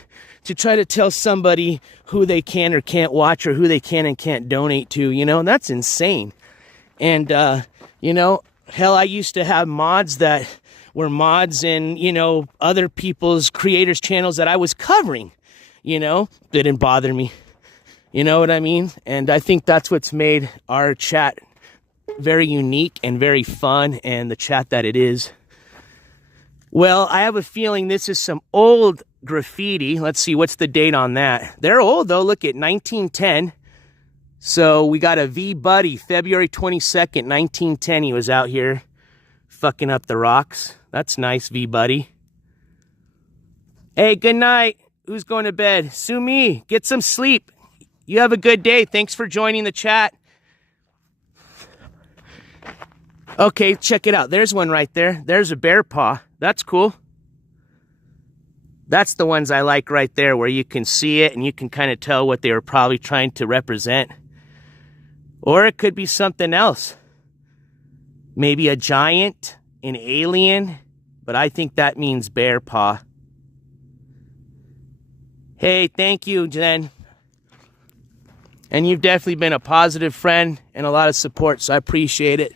to try to tell somebody who they can or can't watch or who they can and can't donate to? You know, that's insane. And, you know, hell, I used to have mods that were mods in, you know, other people's creators' channels that I was covering, you know, didn't bother me. You know what I mean? And I think that's what's made our chat very unique and very fun, and the chat that it is. Well, I have a feeling this is some old graffiti. Let's see, what's the date on that? They're old, though. Look at 1910. So we got a V-Buddy, February 22nd, 1910. He was out here fucking up the rocks. That's nice, V-Buddy. Hey, good night. Who's going to bed? Sue me. Get some sleep. You have a good day. Thanks for joining the chat. Okay, check it out. There's one right there. There's a bear paw. That's cool. That's the ones I like right there, where you can see it and you can kind of tell what they were probably trying to represent. Or it could be something else. Maybe a giant, an alien, but I think that means bear paw. Hey, thank you, Jen. And you've definitely been a positive friend and a lot of support, so I appreciate it.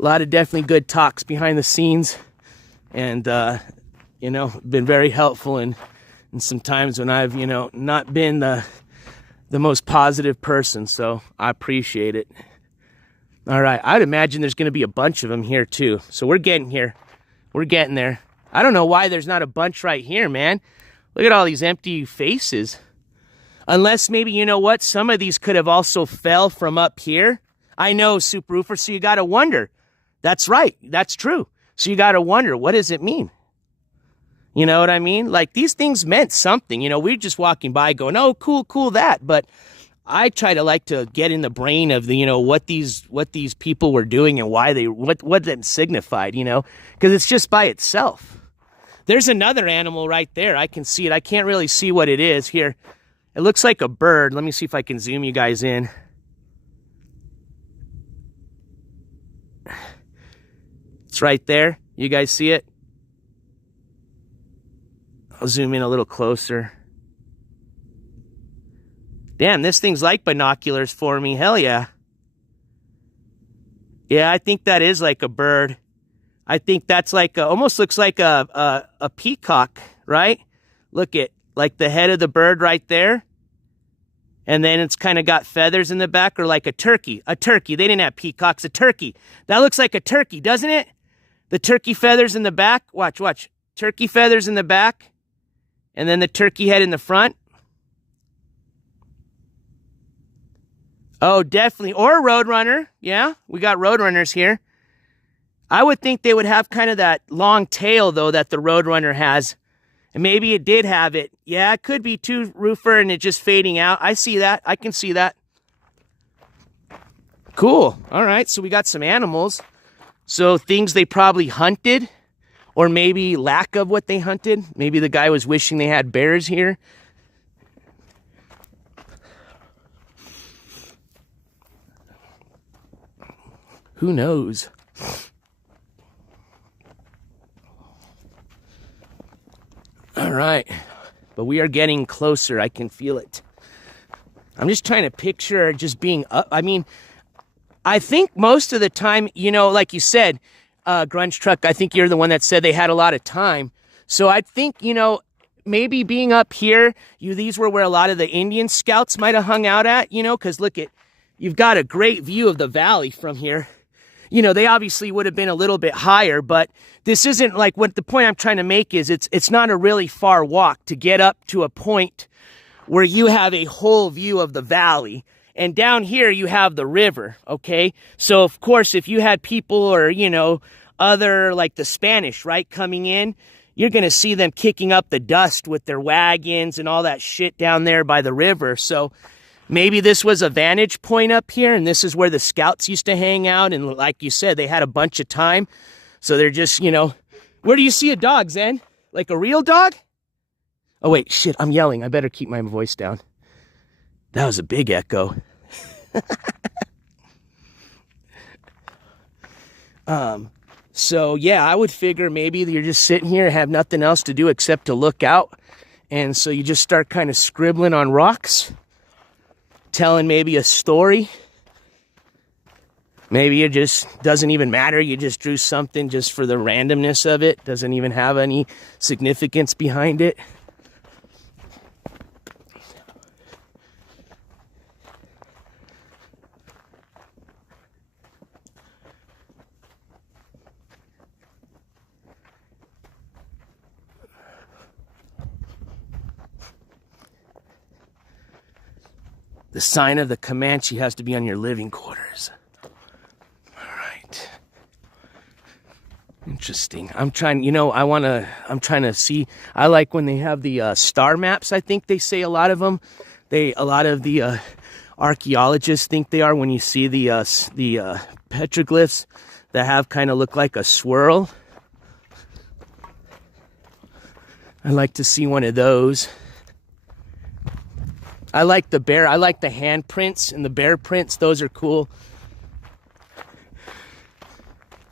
A lot of definitely good talks behind the scenes. And, been very helpful in some times when I've, not been the the most positive person, so I appreciate it. All right, I'd imagine there's going to be a bunch of them here too. So we're getting here. We're getting there. I don't know why there's not a bunch right here, man. Look at all these empty faces. Unless maybe, you know what, some of these could have also fell from up here. I know, Super Roofer, so you got to wonder. That's right. That's true. So you got to wonder, what does it mean? You know what I mean? Like, these things meant something. You know, we're just walking by going, oh, cool, cool, that. But I try to like to get in the brain of the, you know, what these people were doing and why they, what that signified, you know, because it's just by itself. There's another animal right there. I can see it. I can't really see what it is here. It looks like a bird. Let me see if I can zoom you guys in. It's right there. You guys see it? I'll zoom in a little closer. Damn, this thing's like binoculars for me. Hell yeah. Yeah, I think that is like a bird. I think that's like almost looks like a peacock, right? Look at like the head of the bird right there. And then it's kind of got feathers in the back, or like a turkey. A turkey. They didn't have peacocks. A turkey. That looks like a turkey, doesn't it? The turkey feathers in the back. Watch, watch. Turkey feathers in the back. And then the turkey head in the front. Oh, definitely. Or a roadrunner. Yeah, we got roadrunners here. I would think they would have kind of that long tail, though, that the roadrunner has. And maybe it did have it. Yeah, it could be too, Roofer, and it just fading out. I see that. I can see that. Cool. All right, so we got some animals. So things they probably hunted, or maybe lack of what they hunted. Maybe the guy was wishing they had bears here. Who knows? All right, but we are getting closer. I can feel it. I'm just trying to picture just being up. I mean, I think most of the time, you know, like you said, Grunge Truck, I think you're the one that said they had a lot of time. So I think, you know, maybe being up here, these were where a lot of the Indian scouts might have hung out at, you know, because look at, you've got a great view of the valley from here. You know, they obviously would have been a little bit higher, but this isn't like what the point I'm trying to make is it's not a really far walk to get up to a point where you have a whole view of the valley. And down here you have the river, okay? So, of course, if you had people or, you know, other like the Spanish, right, coming in, you're going to see them kicking up the dust with their wagons and all that shit down there by the river. So maybe this was a vantage point up here, and this is where the scouts used to hang out. And like you said, they had a bunch of time. So they're just, you know, where do you see a dog, Zen? Like a real dog? Oh, wait, shit, I'm yelling. I better keep my voice down. That was a big echo. So, yeah, I would figure maybe you're just sitting here and have nothing else to do except to look out. And so you just start kind of scribbling on rocks, telling maybe a story. Maybe it just doesn't even matter. You just drew something just for the randomness of it. Doesn't even have any significance behind it. The sign of the Comanche has to be on your living quarters. All right. Interesting. I'm trying, you know, I'm trying to see. I like when they have the star maps. I think they say a lot of them. A lot of the archaeologists think they are when you see the petroglyphs that have kind of look like a swirl. I like to see one of those. I like the bear. I like the hand prints and the bear prints. Those are cool.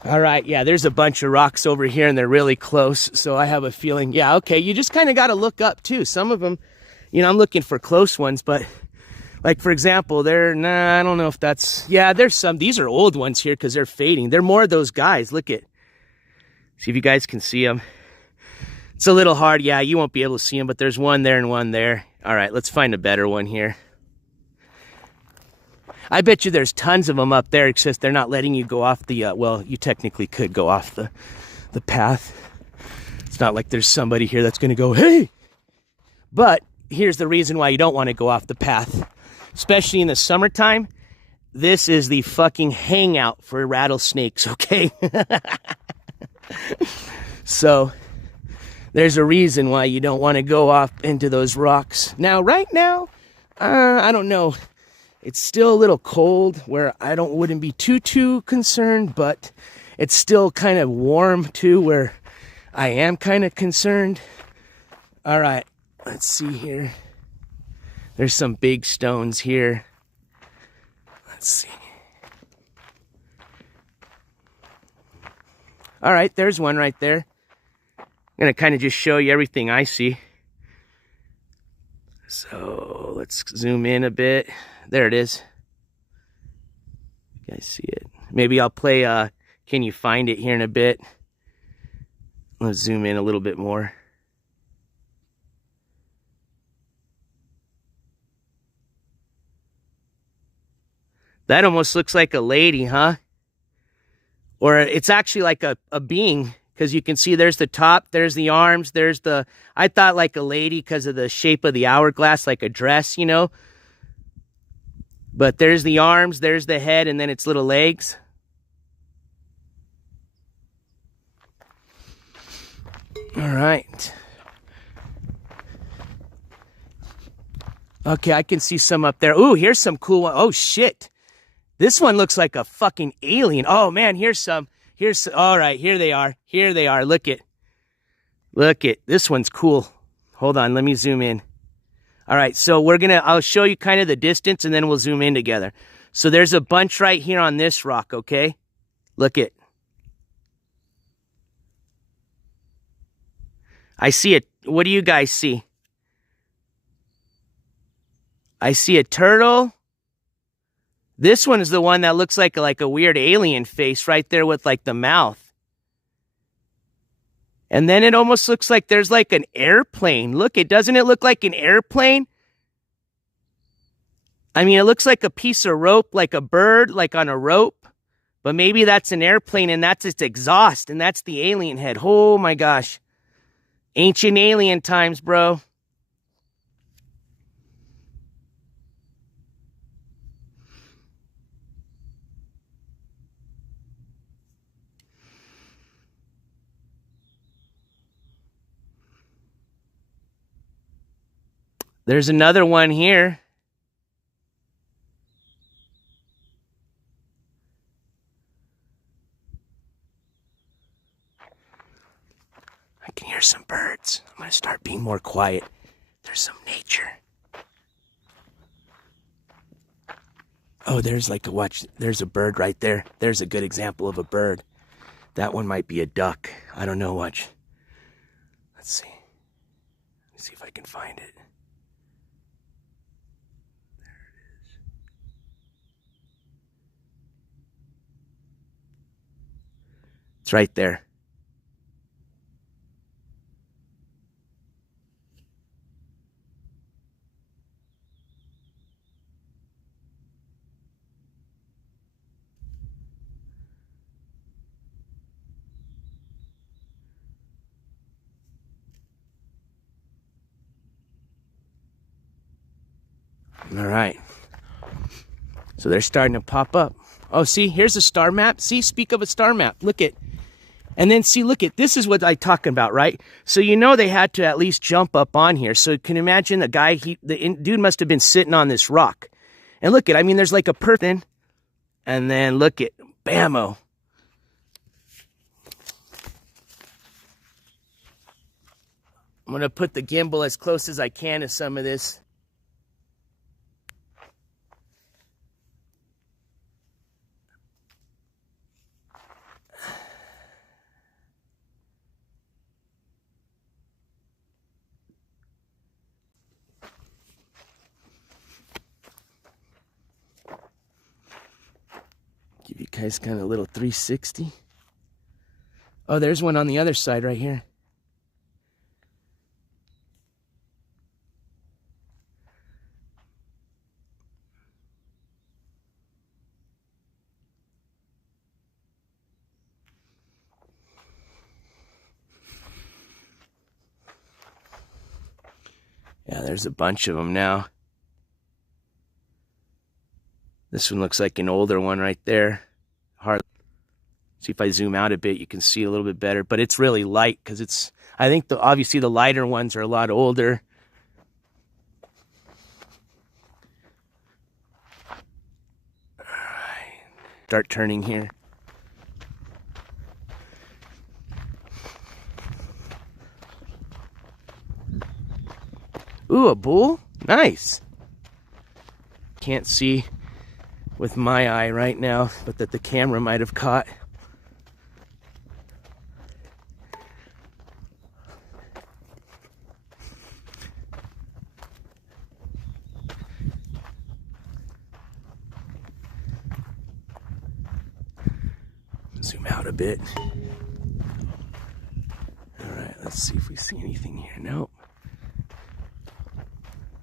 All right, yeah, there's a bunch of rocks over here and they're really close. So I have a feeling, yeah, okay, you just kind of got to look up too. Some of them, you know, I'm looking for close ones, but like, for example, I don't know if that's, yeah, there's some, these are old ones here because they're fading. They're more of those guys. Look at, see if you guys can see them. It's a little hard. Yeah, you won't be able to see them, but there's one there and one there. All right, let's find a better one here. I bet you there's tons of them up there. It's just they're not letting you go off the, well, you technically could go off the path. It's not like there's somebody here that's going to go, hey! But here's the reason why you don't want to go off the path. Especially in the summertime, this is the fucking hangout for rattlesnakes, okay? So, there's a reason why you don't want to go off into those rocks. Now, right now, I don't know. It's still a little cold where I wouldn't be too concerned, but it's still kind of warm too where I am kind of concerned. All right, let's see here. There's some big stones here. Let's see. All right, there's one right there. I'm going to kind of just show you everything I see. So let's zoom in a bit. There it is. You guys see it? Maybe I'll play Can You Find It here in a bit. Let's zoom in a little bit more. That almost looks like a lady, huh? Or it's actually like a being, because you can see there's the top, there's the arms, there's the... I thought like a lady because of the shape of the hourglass, like a dress, you know? But there's the arms, there's the head, and then its little legs. All right. Okay, I can see some up there. Ooh, here's some cool one. Oh, shit. This one looks like a fucking alien. Oh, man, here's some. All right, here they are. Here they are. Look it. Look it. This one's cool. Hold on, let me zoom in. All right, so I'll show you kind of the distance, and then we'll zoom in together. So there's a bunch right here on this rock, okay? Look it. I see it. What do you guys see? I see a turtle. This one is the one that looks like a weird alien face right there with like the mouth. And then it almost looks like there's like an airplane. Look, doesn't it look like an airplane? I mean, it looks like a piece of rope, like a bird, like on a rope. But maybe that's an airplane and that's its exhaust and that's the alien head. Oh my gosh. Ancient alien times, bro. There's another one here. I can hear some birds. I'm going to start being more quiet. There's some nature. Oh, there's there's a bird right there. There's a good example of a bird. That one might be a duck. I don't know, watch. Let's see. Let's see if I can find it. There it is. It's right there. All right. So they're starting to pop up. Oh, see, here's a star map. See, speak of a star map. Look at. And then see, look at, this is what I'm talking about, right? So you know they had to at least jump up on here. So you can imagine the guy, the dude must have been sitting on this rock. And look at, I mean, there's like a person. And then look at, bammo. I'm going to put the gimbal as close as I can to some of this. Give you guys kind of a little 360. Oh, there's one on the other side right here. Yeah, there's a bunch of them now. This one looks like an older one right there. Hard. See if I zoom out a bit, you can see a little bit better. But it's really light because it's, I think obviously the lighter ones are a lot older. All right. Start turning here. Ooh, a bull? Nice. Can't see with my eye right now, but that the camera might have caught. Zoom out a bit. All right, let's see if we see anything here. Nope.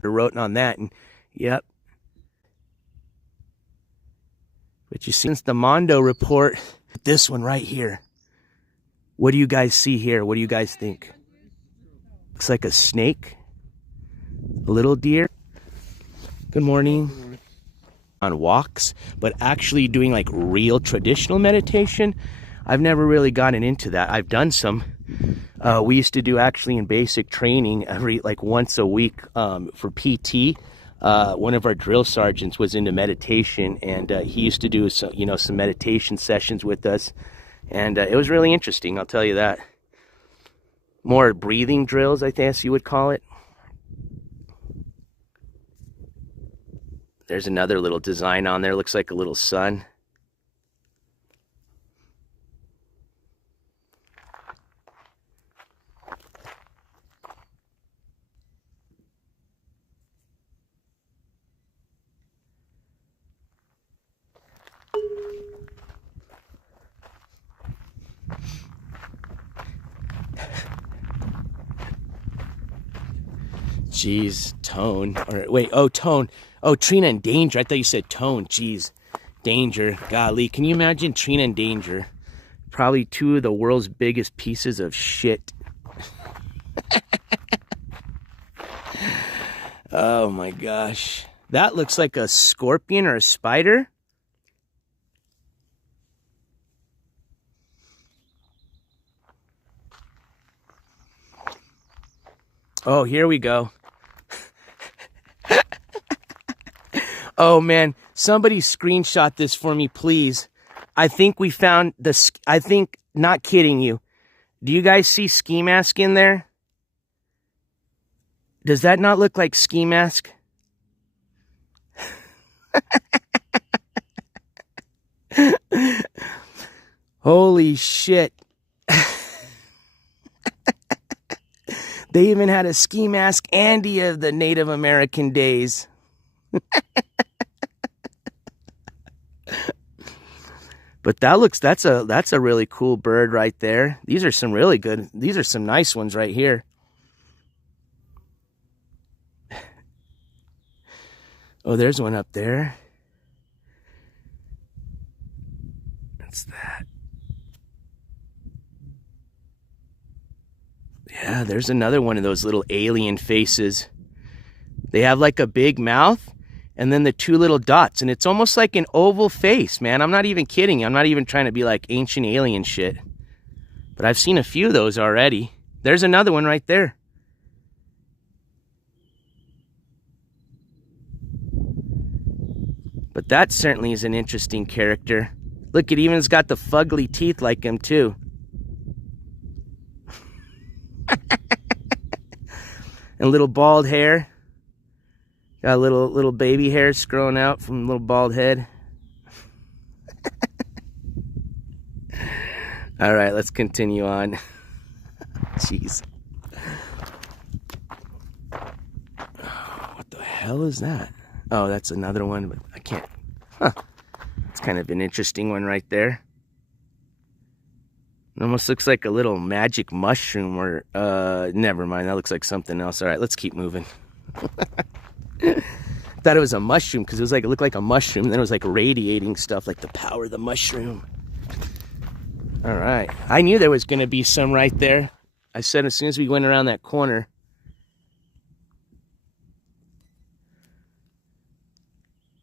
Wrote on that, and yep. But you see, since the Mondo report, this one right here. What do you guys see here? What do you guys think? Looks like a snake. A little deer. Good morning. On walks, but actually doing like real traditional meditation, I've never really gotten into that. I've done some. We used to do actually in basic training like once a week for PT. One of our drill sergeants was into meditation, and he used to do some meditation sessions with us, and it was really interesting. I'll tell you that. More breathing drills, I guess you would call it. There's another little design on there. Looks like a little sun. Jeez, Tone. Or wait, oh, Tone. Oh, Trina and Danger. I thought you said Tone. Jeez. Danger. Golly, can you imagine Trina and Danger? Probably two of the world's biggest pieces of shit. Oh my gosh. That looks like a scorpion or a spider. Oh, here we go. Oh man, somebody screenshot this for me, please. I think we found not kidding you. Do you guys see Ski Mask in there? Does that not look like Ski Mask? Holy shit. They even had a Ski Mask Andy of the Native American days. But that's a really cool bird right there. These are some really good, these are some nice ones right here. Oh, there's one up there. What's that? Yeah, there's another one of those little alien faces. They have like a big mouth and then the two little dots, and it's almost like an oval face, man. I'm not even kidding. I'm not even trying to be like ancient alien shit. But I've seen a few of those already. There's another one right there. But that certainly is an interesting character. Look, it even's got the fugly teeth like him too. And little bald hair. Got little baby hairs growing out from a little bald head. All right, let's continue on. Jeez. What the hell is that? Oh, that's another one, but I can't. Huh. It's kind of an interesting one right there. It almost looks like a little magic mushroom or, never mind. That looks like something else. All right, let's keep moving. Thought it was a mushroom because it looked like a mushroom, and then it was like radiating stuff, like the power of the mushroom. All right, I knew there was going to be some right there. I said as soon as we went around that corner.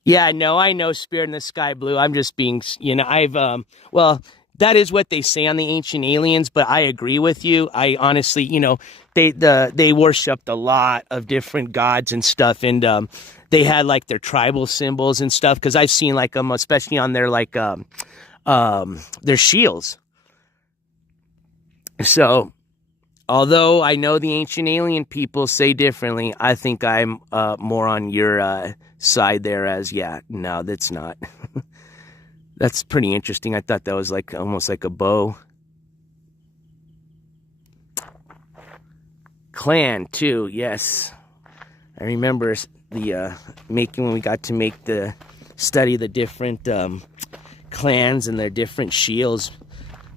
Yeah, no, I know Spirit in the Sky Blue. I'm just being, well, that is what they say on the Ancient Aliens, but I agree with you. I honestly, they worshipped a lot of different gods and stuff, and they had like their tribal symbols and stuff, because I've seen like them, especially on their like their shields. So, although I know the Ancient Alien people say differently, I think I'm more on your side there as, yeah, no, that's not. That's pretty interesting. I thought that was like almost like a bow. Clan too, yes. I remember the when we got to make the study the different clans and their different shields.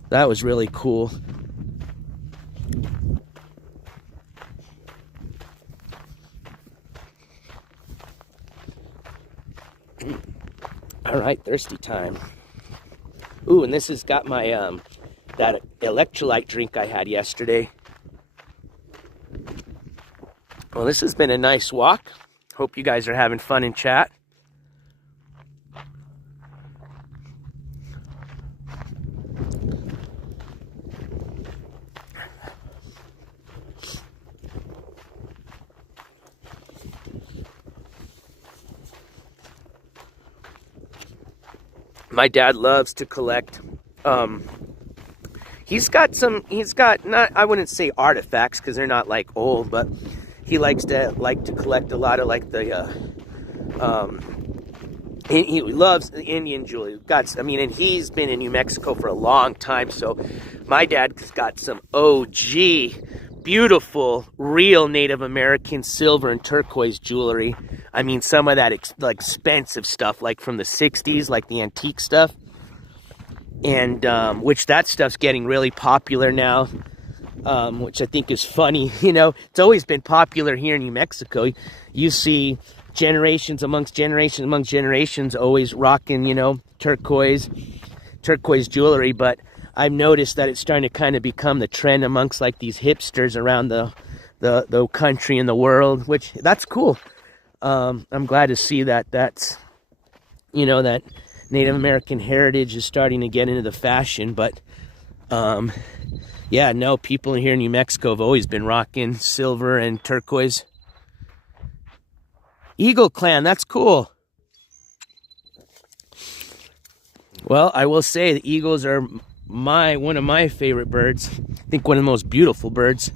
That was really cool. All right, thirsty time. Ooh, and this has got my that electrolyte drink I had yesterday. Well, this has been a nice walk. Hope you guys are having fun in chat. My dad loves to collect. He's got not, I wouldn't say artifacts, because they're not like old, but he likes to collect a lot of like the he loves the Indian jewelry. And he's been in New Mexico for a long time, so my dad's got some OG beautiful real Native American silver and turquoise jewelry. I mean, some of that expensive stuff, like from the 60s, like the antique stuff. And which that stuff's getting really popular now, which I think is funny. It's always been popular here in New Mexico. You see generations amongst generations always rocking, turquoise jewelry. But I've noticed that it's starting to kind of become the trend amongst like these hipsters around the country and the world, which that's cool. I'm glad to see that that Native American heritage is starting to get into the fashion. But yeah, no, people here in New Mexico have always been rocking silver and turquoise. Eagle Clan, that's cool. Well, I will say the eagles are one of my favorite birds. I think one of the most beautiful birds.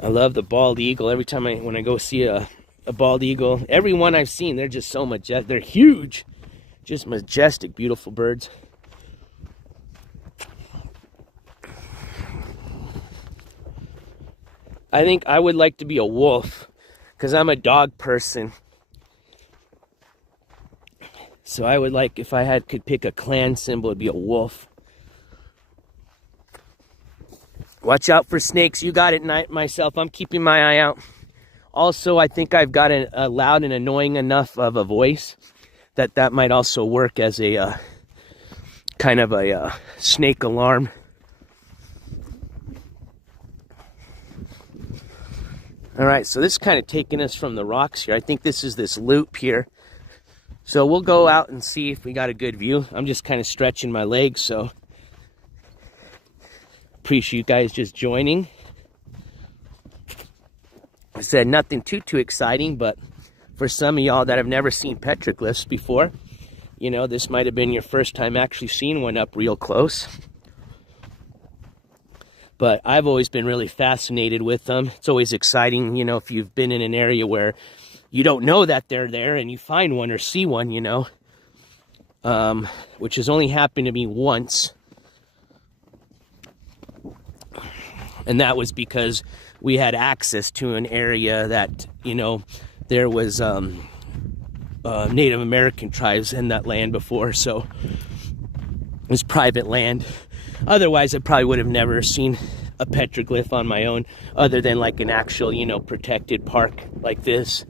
I love the bald eagle. Every time when I go see a bald eagle, every one I've seen, they're just so majestic. They're huge, just majestic, beautiful birds. I think I would like to be a wolf, because I'm a dog person. So I would like, if I could pick a clan symbol, it'd be a wolf. Watch out for snakes. You got it, myself. I'm keeping my eye out. Also, I think I've got a loud and annoying enough of a voice that might also work as a kind of a snake alarm. All right, so this is kind of taking us from the rocks here. I think this is this loop here. So we'll go out and see if we got a good view. I'm just kind of stretching my legs, so appreciate you guys just joining. I said nothing too exciting, but for some of y'all that have never seen petroglyphs before, this might have been your first time actually seeing one up real close. But I've always been really fascinated with them. It's always exciting, if you've been in an area where you don't know that they're there and you find one or see one, which has only happened to me once. And that was because we had access to an area that, there was Native American tribes in that land before, so it was private land. Otherwise, I probably would have never seen a petroglyph on my own, other than like an actual, protected park like this.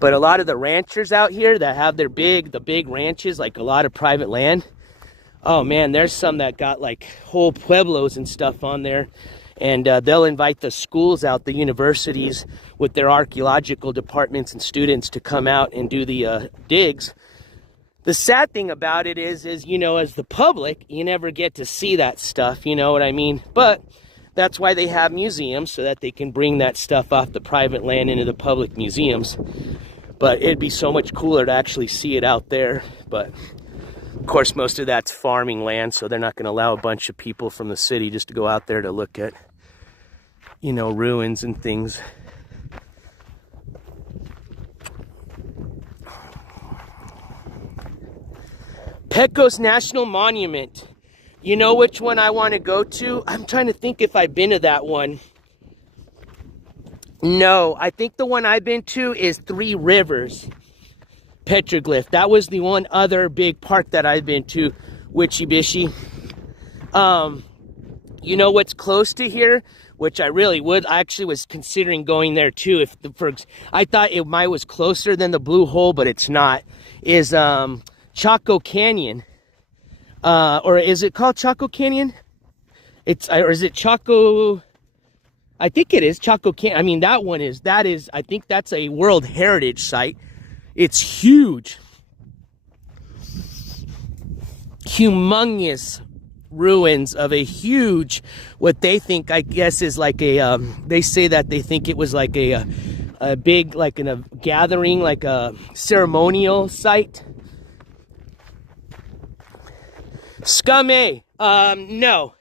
But a lot of the ranchers out here that have the big ranches, like a lot of private land, oh man, there's some that got like whole pueblos and stuff on there. And they'll invite the schools out, the universities with their archaeological departments and students to come out and do the digs. The sad thing about it is, you know, as the public, you never get to see that stuff, you know what I mean? But that's why they have museums, so that they can bring that stuff off the private land into the public museums. But it'd be so much cooler to actually see it out there. But of course, most of that's farming land, so they're not going to allow a bunch of people from the city just to go out there to look at, you know, ruins and things. Pecos National Monument. You know which one I want to go to? I'm trying to think if I've been to that one. No, I think the one I've been to is Three Rivers, Petroglyph. That was the one other big park that I've been to, Witchy Bishy. You know what's close to here? Which I really would. I actually was considering going there too. I thought it was closer than the Blue Hole, but it's not. Is Chaco Canyon, or is it called Chaco Canyon? Or is it Chaco? I think it is Chaco Canyon. I mean, that is. I think that's a World Heritage Site. It's huge, humongous ruins of a huge, what they think, I guess, is like a. They say that they think it was like a big, like in a gathering, like a ceremonial site. Scummy, no.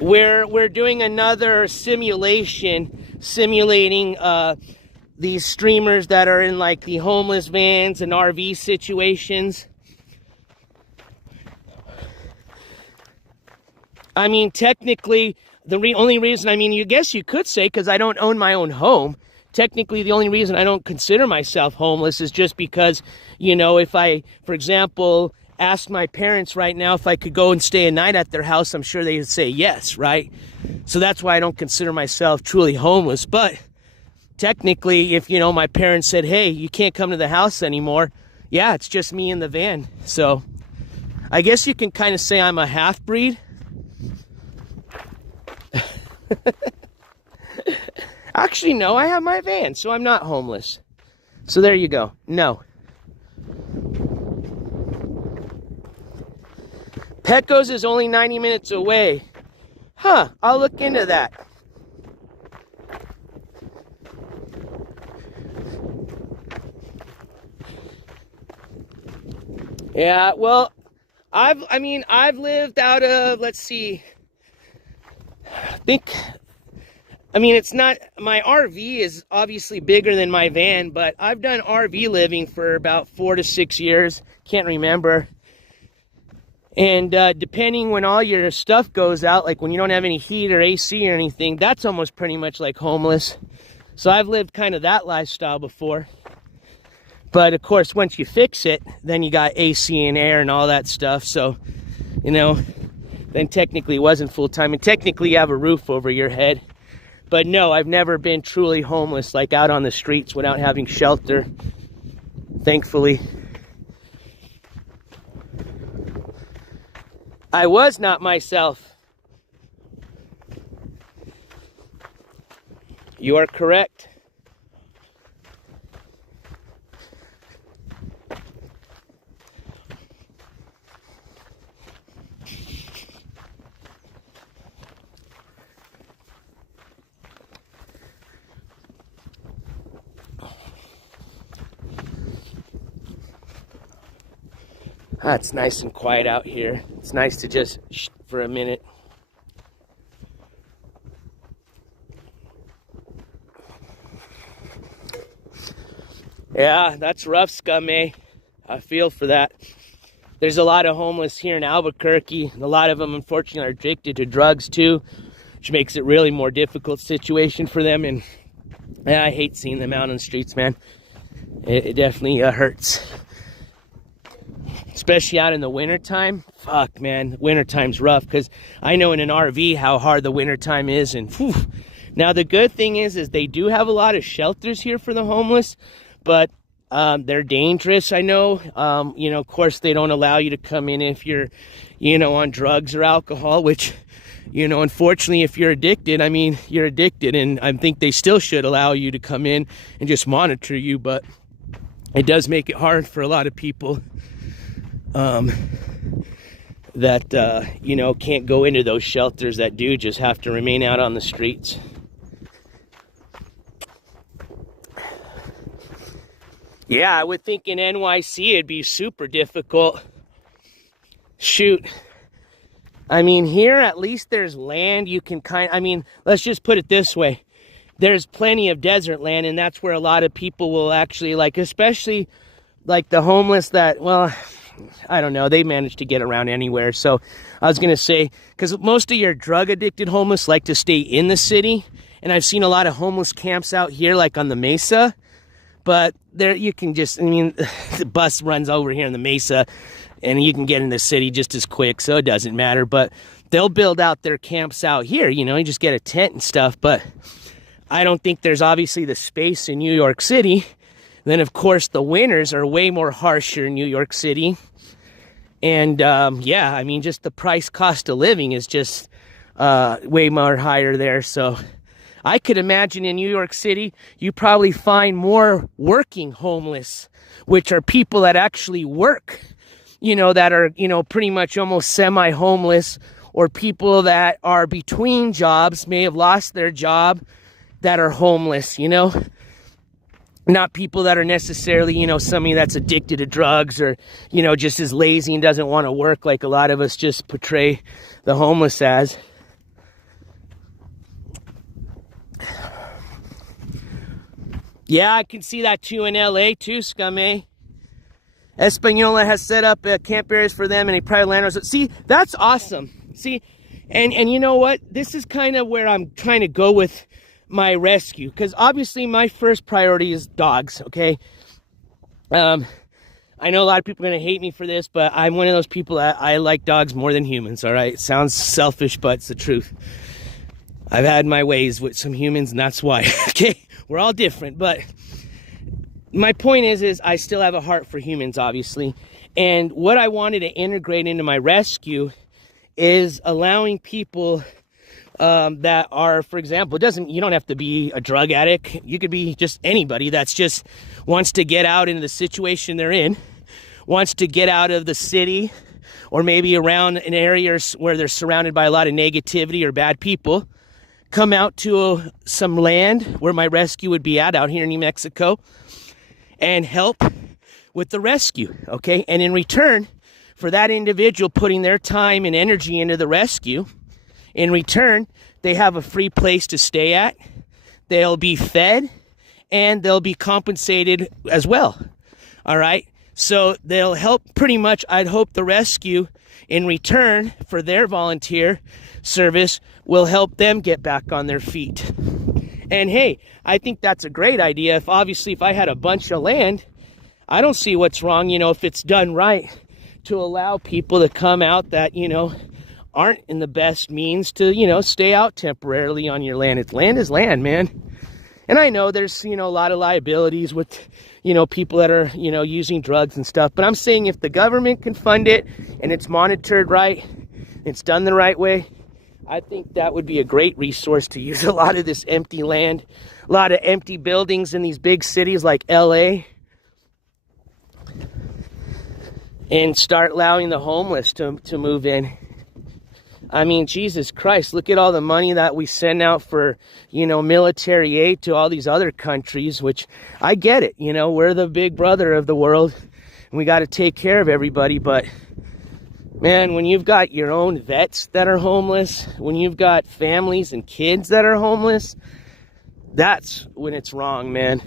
We're doing another simulating these streamers that are in like the homeless vans and RV situations. I mean, technically, the only reason, I mean, you guess you could say, because I don't own my own home, technically the only reason I don't consider myself homeless is just because, you know, if I, for example, asked my parents right now if I could go and stay a night at their house, I'm sure they would say yes, right? So that's why I don't consider myself truly homeless. But technically, if, you know, my parents said, hey, you can't come to the house anymore, yeah, it's just me in the van. So I guess you can kind of say I'm a half-breed. Actually, no, I have my van, so I'm not homeless. So there you go. No. Pecos is only 90 minutes away. Huh, I'll look into that. Yeah, well, I've lived out of, let's see, it's not, my RV is obviously bigger than my van, but I've done RV living for about 4 to 6 years. Can't remember. And depending when all your stuff goes out, like when you don't have any heat or AC or anything, that's almost pretty much like homeless. So I've lived kind of that lifestyle before. But of course, once you fix it, then you got AC and air and all that stuff. So, you know, then technically it wasn't full-time. And technically you have a roof over your head. But no, I've never been truly homeless, like out on the streets without having shelter, thankfully. I was not myself. You are correct. Ah, it's nice and quiet out here. It's nice to just for a minute. Yeah, that's rough, Scummy. I feel for that. There's a lot of homeless here in Albuquerque. A lot of them, unfortunately, are addicted to drugs too, which makes it really more difficult situation for them. And yeah, I hate seeing them out on the streets, man. It definitely hurts. Especially out in the wintertime. Fuck, man. Wintertime's rough because I know in an RV how hard the wintertime is. And whew. Now, the good thing is they do have a lot of shelters here for the homeless, but they're dangerous, I know. You know, of course, they don't allow you to come in if you're, you know, on drugs or alcohol, which You know, unfortunately, if you're addicted, I mean, you're addicted, and I think they still should allow you to come in and just monitor you, but it does make it hard for a lot of people that, you know, can't go into those shelters, that do just have to remain out on the streets. Yeah, I would think in NYC it'd be super difficult. Shoot. I mean, here at least there's land you can I mean, let's just put it this way. There's plenty of desert land, and that's where a lot of people will actually, like, especially like the homeless that, well, I don't know, they manage to get around anywhere. So I was going to say, because most of your drug addicted homeless like to stay in the city, and I've seen a lot of homeless camps out here, like on the Mesa. But there you can just, I mean, the bus runs over here in the Mesa and you can get in the city just as quick, so it doesn't matter. But they'll build out their camps out here, you know, you just get a tent and stuff. But I don't think there's obviously the space in New York City. Then, of course, the winters are way more harsher in New York City. And, yeah, I mean, just the cost of living is just way more higher there, so I could imagine in New York City, you probably find more working homeless, which are people that actually work, you know, that are, you know, pretty much almost semi-homeless, or people that are between jobs, may have lost their job, that are homeless, you know. Not people that are necessarily, you know, somebody that's addicted to drugs or, you know, just as lazy and doesn't want to work like a lot of us just portray the homeless as. Yeah, I can see that too in LA too, Scummy. Española has set up camp areas for them and a private landlords. See, that's awesome. See, and you know what? This is kind of where I'm trying to go with my rescue, because obviously my first priority is dogs, okay? I know a lot of people are going to hate me for this, but I'm one of those people that I like dogs more than humans, all right? It sounds selfish, but it's the truth. I've had my ways with some humans, and that's why, okay? We're all different, but my point is I still have a heart for humans, obviously. And what I wanted to integrate into my rescue is allowing people that are, for example, you don't have to be a drug addict. You could be just anybody that's just wants to get out into the situation they're in, wants to get out of the city, or maybe around an area where they're surrounded by a lot of negativity or bad people. Come out to some land where my rescue would be out here in New Mexico, and help with the rescue, okay? And in return for that individual putting their time and energy into the rescue, in return, they have a free place to stay at, they'll be fed, and they'll be compensated as well, all right? So they'll help pretty much, I'd hope the rescue, in return for their volunteer service, will help them get back on their feet. And hey, I think that's a great idea. If I had a bunch of land, I don't see what's wrong, you know, if it's done right, to allow people to come out that, you know, aren't in the best means to, you know, stay out temporarily on your land. Land is land, man. And I know there's, you know, a lot of liabilities with, you know, people that are, you know, using drugs and stuff. But I'm saying if the government can fund it and it's monitored right, it's done the right way, I think that would be a great resource to use a lot of this empty land, a lot of empty buildings in these big cities like LA, and start allowing the homeless to move in. I mean, Jesus Christ, look at all the money that we send out for, you know, military aid to all these other countries, which I get it. You know, we're the big brother of the world and we got to take care of everybody. But man, when you've got your own vets that are homeless, when you've got families and kids that are homeless, that's when it's wrong, man.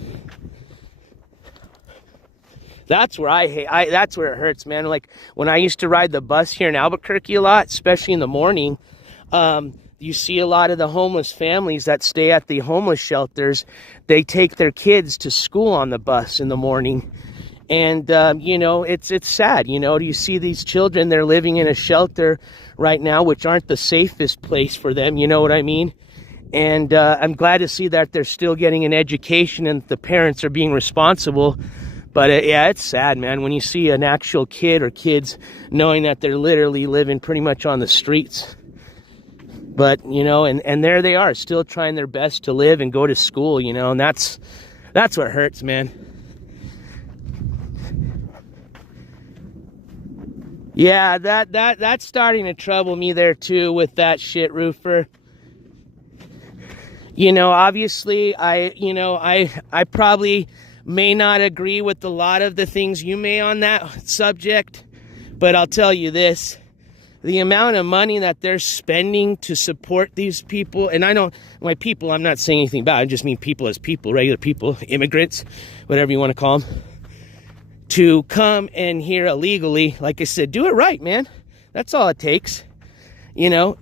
That's where that's where it hurts, man. Like when I used to ride the bus here in Albuquerque a lot, especially in the morning, you see a lot of the homeless families that stay at the homeless shelters. They take their kids to school on the bus in the morning. And, you know, it's sad, you know, you see these children, they're living in a shelter right now, which aren't the safest place for them. You know what I mean? And, I'm glad to see that they're still getting an education and the parents are being responsible. But yeah, it's sad, man, when you see an actual kid or kids knowing that they're literally living pretty much on the streets. But, you know, and there they are, still trying their best to live and go to school, you know, and that's what hurts, man. Yeah, that's starting to trouble me there too with that shit, Roofer. You know, obviously, I probably may not agree with a lot of the things you may on that subject, but I'll tell you this. The amount of money that they're spending to support these people, and I don't, my people, I'm not saying anything bad, I just mean people as people, regular people, immigrants, whatever you want to call them, to come in here illegally. Like I said, do it right, man. That's all it takes, you know.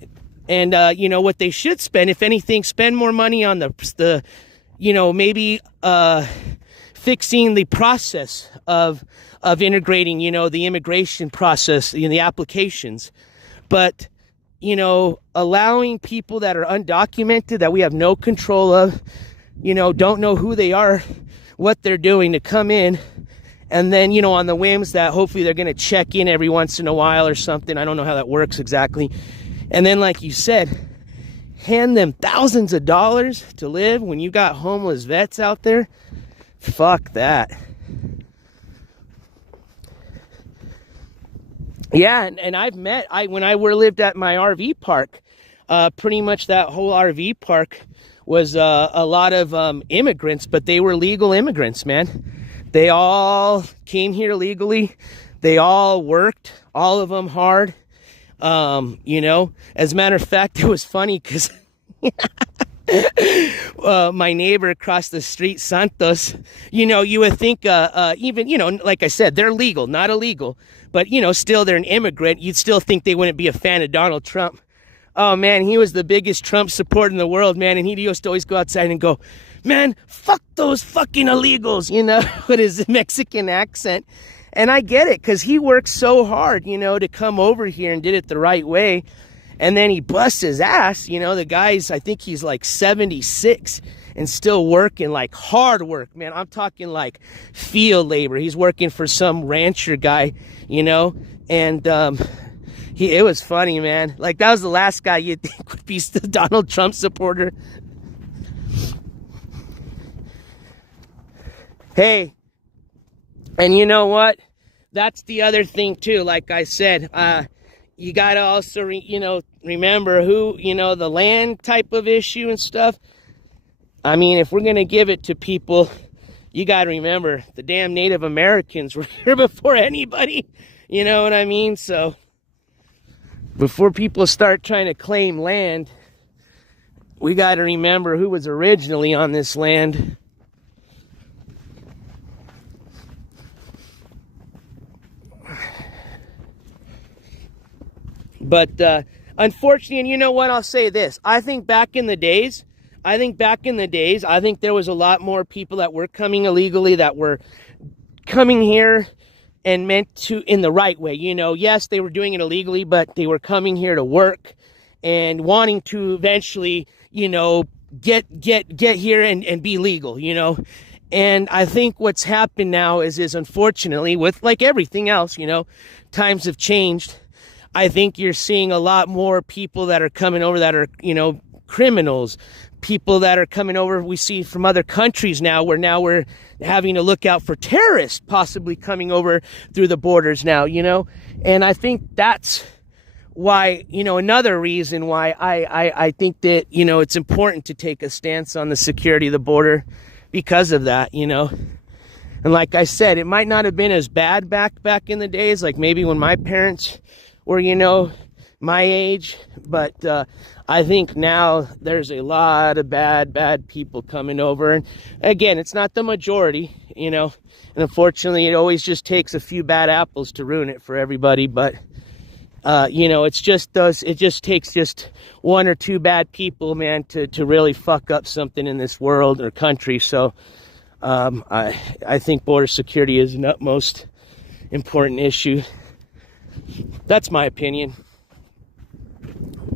And, you know, what they should spend, if anything, spend more money on the you know, maybe fixing the process of integrating, you know, the immigration process, you know, the applications. But, you know, allowing people that are undocumented, that we have no control of, you know, don't know who they are, what they're doing, to come in. And then, you know, on the whims that hopefully they're going to check in every once in a while or something. I don't know how that works exactly. And then, like you said, hand them thousands of dollars to live when you got homeless vets out there. Fuck that. Yeah, and I've met, when I lived at my RV park, pretty much that whole RV park was a lot of immigrants, but they were legal immigrants, man. They all came here legally. They all worked, all of them hard. You know, as a matter of fact, it was funny because my neighbor across the street, Santos, you know, you would think, even, you know, like I said, they're legal, not illegal, but, you know, still they're an immigrant. You'd still think they wouldn't be a fan of Donald Trump. Oh, man, he was the biggest Trump supporter in the world, man. And he used to always go outside and go, man, fuck those fucking illegals, you know, with his Mexican accent. And I get it, because he worked so hard, you know, to come over here and did it the right way. And then he busts his ass, you know, the guy's, I think he's like 76 and still working, like hard work, man. I'm talking like field labor. He's working for some rancher guy, you know, and it was funny, man. Like, that was the last guy you'd think would be the Donald Trump supporter. Hey, and you know what? That's the other thing too. Like I said, you got to also, you know, remember who, you know, the land type of issue and stuff. I mean, if we're going to give it to people, you got to remember the damn Native Americans were here before anybody. You know what I mean? So before people start trying to claim land, we got to remember who was originally on this land. But unfortunately, and you know what, I'll say this. I think back in the days, I think there was a lot more people that were coming illegally, that were coming here and meant to, in the right way. You know, yes, they were doing it illegally, but they were coming here to work and wanting to eventually, you know, get here and be legal, you know. And I think what's happened now is unfortunately, with like everything else, you know, times have changed. I think you're seeing a lot more people that are coming over that are, you know, criminals, people that are coming over we see from other countries now, where now we're having to look out for terrorists possibly coming over through the borders now, you know. And I think that's why, you know, another reason why I think that, you know, it's important to take a stance on the security of the border because of that, you know. And like I said, it might not have been as bad back in the days, like maybe when my parents were, you know, my age, but I think now there's a lot of bad people coming over. And again, it's not the majority, you know, and unfortunately it always just takes a few bad apples to ruin it for everybody. But you know, it just takes just one or two bad people, man, to really fuck up something in this world or country. So I think border security is an utmost important issue. That's my opinion.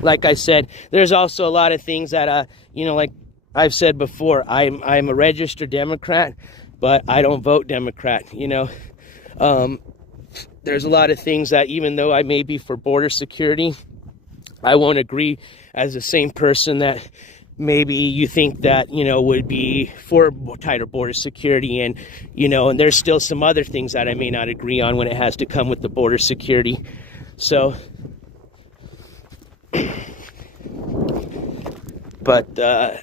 Like I said, there's also a lot of things that, you know, like I've said before, I'm a registered Democrat, but I don't vote Democrat, you know. There's a lot of things that, even though I may be for border security, I won't agree as the same person that maybe you think that, you know, would be for tighter border security, and, you know, and there's still some other things that I may not agree on when it has to come with the border security. So, but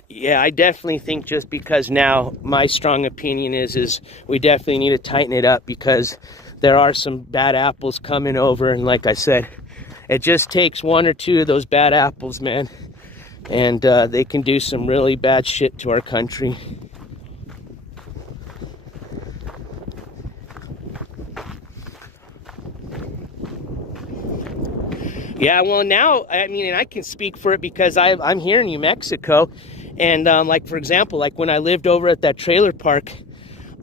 yeah, I definitely think just because now my strong opinion is we definitely need to tighten it up, because there are some bad apples coming over, and like I said, it just takes one or two of those bad apples, man, and they can do some really bad shit to our country. Yeah, well, now, I mean, and I can speak for it because I'm here in New Mexico, and like, for example, like when I lived over at that trailer park,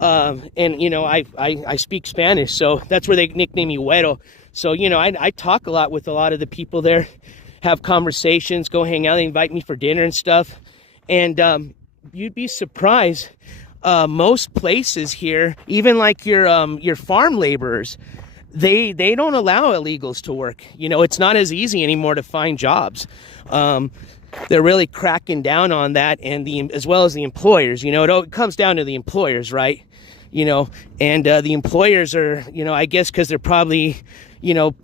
and, you know, I speak Spanish, so that's where they nickname me Güero. So, you know, I talk a lot with a lot of the people there, have conversations, go hang out, they invite me for dinner and stuff, and you'd be surprised, most places here, even like your farm laborers, they don't allow illegals to work. You know, it's not as easy anymore to find jobs. They're really cracking down on that, and as well as the employers. You know, it comes down to the employers, right? You know, and the employers are, you know, I guess because they're probably, you know,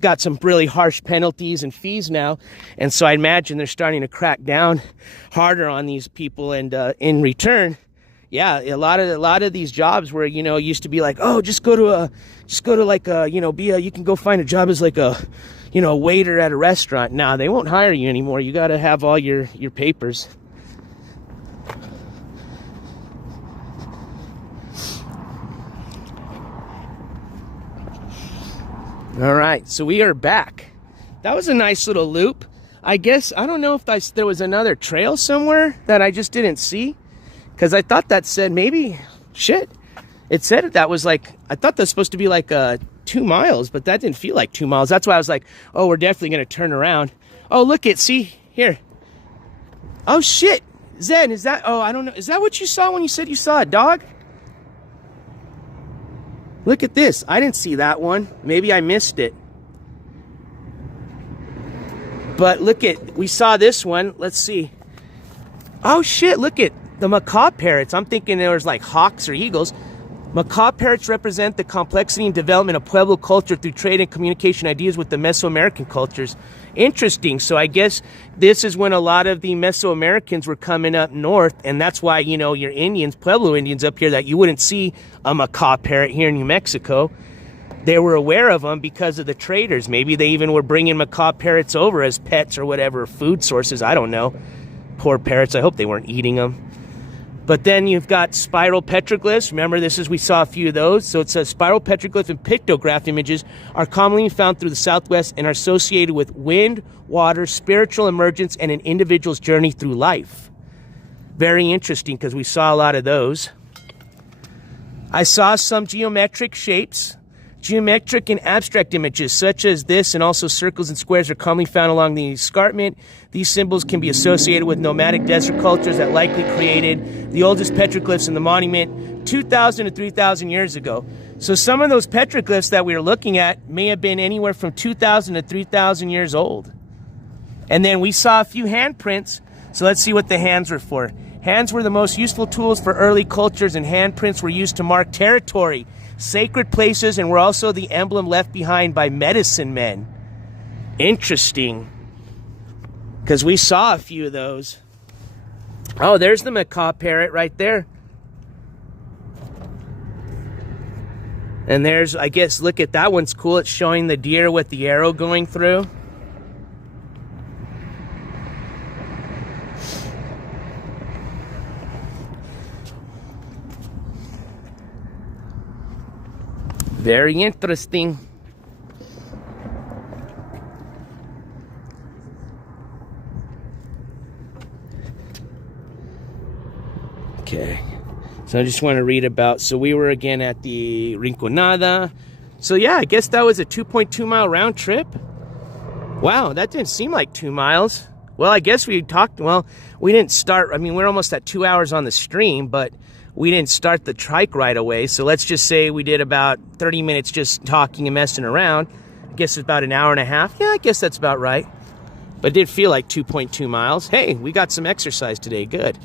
got some really harsh penalties and fees now, and so I imagine they're starting to crack down harder on these people, and in return, yeah, a lot of these jobs where, you know, used to be like, oh, just go to like a, you know, you can go find a job as like a, you know, waiter at a restaurant. Nah, they won't hire you anymore. You got to have all your papers. All right, so we are back. That was a nice little loop. I guess, I don't know if there was another trail somewhere that I just didn't see, because I thought that said maybe, shit, it said that was like, I thought that was supposed to be like 2 miles, but that didn't feel like 2 miles. That's why I was like, oh, we're definitely going to turn around. Oh, look it, see, here. Oh, shit, Zen, is that, oh, I don't know, is that what you saw when you said you saw a dog? Look at this, I didn't see that one. Maybe I missed it. But look at, we saw this one, let's see. Oh, shit, look at the macaw parrots. I'm thinking there was like hawks or eagles. Macaw parrots represent the complexity and development of Pueblo culture through trade and communication ideas with the Mesoamerican cultures. Interesting. So I guess this is when a lot of the Mesoamericans were coming up north, and that's why, you know, your Indians, Pueblo Indians up here, that you wouldn't see a macaw parrot here in New Mexico. They were aware of them because of the traders. Maybe they even were bringing macaw parrots over as pets or whatever, food sources. I don't know. Poor parrots. I hope they weren't eating them. But then you've got spiral petroglyphs. Remember, we saw a few of those. So it says spiral petroglyph and pictograph images are commonly found through the Southwest and are associated with wind, water, spiritual emergence, and an individual's journey through life. Very interesting, because we saw a lot of those. I saw some geometric shapes. Geometric and abstract images such as this, and also circles and squares, are commonly found along the escarpment. These symbols can be associated with nomadic desert cultures that likely created the oldest petroglyphs in the monument 2,000 to 3,000 years ago. So some of those petroglyphs that we were looking at may have been anywhere from 2,000 to 3,000 years old. And then we saw a few handprints, so let's see what the hands were for. Hands were the most useful tools for early cultures, and handprints were used to mark territory, sacred places, and were also the emblem left behind by medicine men. Interesting. Because we saw a few of those. Oh, there's the macaw parrot right there. And there's, I guess, look at that one's cool. It's showing the deer with the arrow going through. Very interesting. Okay, so I just want to read about, so we were again at the Rinconada. So yeah, I guess that was a 2.2 mile round trip. Wow, that didn't seem like 2 miles. Well, I guess we talked, well, we didn't start, I mean, we're almost at 2 hours on the stream, but we didn't start the trike right away. So let's just say we did about 30 minutes just talking and messing around. I guess it's about an hour and a half. Yeah, I guess that's about right. But it did feel like 2.2 miles. Hey, we got some exercise today. Good.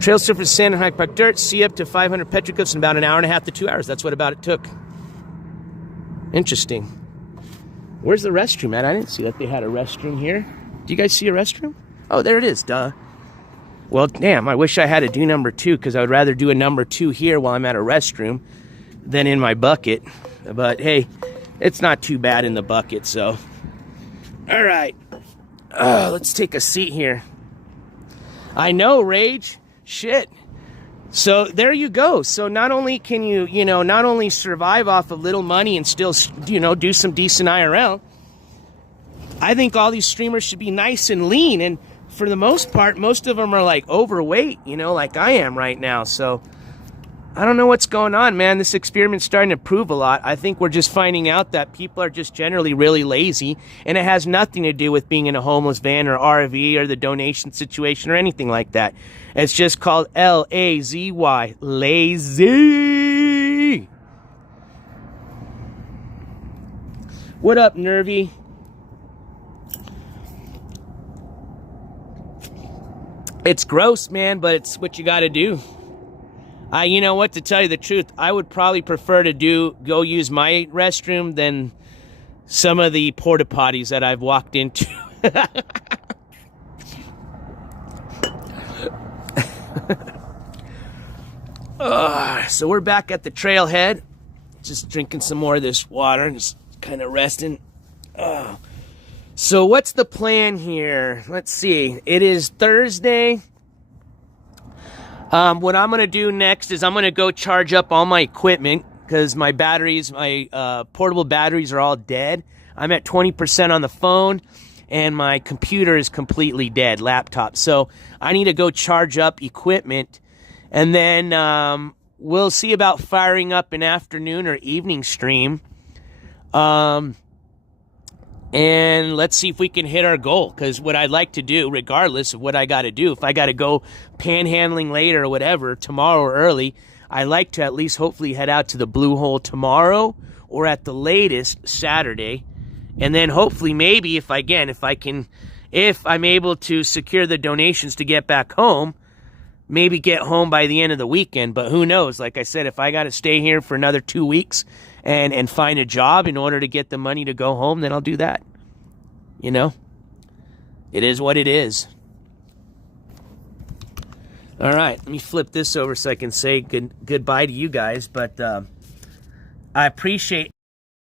Trail surface, sand, and high packed dirt. See up to 500 petroglyphs in about an hour and a half to 2 hours. That's what about it took. Interesting. Where's the restroom at? I didn't see that they had a restroom here. Do you guys see a restroom? Oh, there it is. Duh. Well, damn, I wish I had to do number 2 because I would rather do a number 2 here while I'm at a restroom than in my bucket. But, hey, it's not too bad in the bucket, so. All right. Let's take a seat here. I know, Rage. Shit. So there you go. So not only can you, not only survive off of little money and still, do some decent IRL, I think all these streamers should be nice and lean. And for the most part, most of them are like overweight, like I am right now. So I don't know what's going on, man. This experiment's starting to prove a lot. I think we're just finding out that people are just generally really lazy, and it has nothing to do with being in a homeless van or RV or the donation situation or anything like that. It's just called L-A-Z-Y, lazy. What up, Nervy? It's gross, man, but it's what you got to do. You know what, to tell you the truth, I would probably prefer to go use my restroom than some of the porta potties that I've walked into. So we're back at the trailhead, just drinking some more of this water and just kind of resting. So what's the plan here? Let's see. It is Thursday. What I'm going to do next is I'm going to go charge up all my equipment because my batteries, my portable batteries are all dead. I'm at 20% on the phone and my computer is completely dead, laptop. So I need to go charge up equipment, and then we'll see about firing up an afternoon or evening stream. And let's see if we can hit our goal, because what I'd like to do, regardless of what I got to do, if I got to go panhandling later or whatever, tomorrow or early, I like to at least hopefully head out to the Blue Hole tomorrow or at the latest Saturday. And then hopefully maybe if I'm able to secure the donations to get back home, maybe get home by the end of the weekend. But who knows? Like I said, if I got to stay here for another 2 weeks and find a job in order to get the money to go home, then I'll do that. It is what it is. All right, let me flip this over so I can say goodbye to you guys. But I appreciate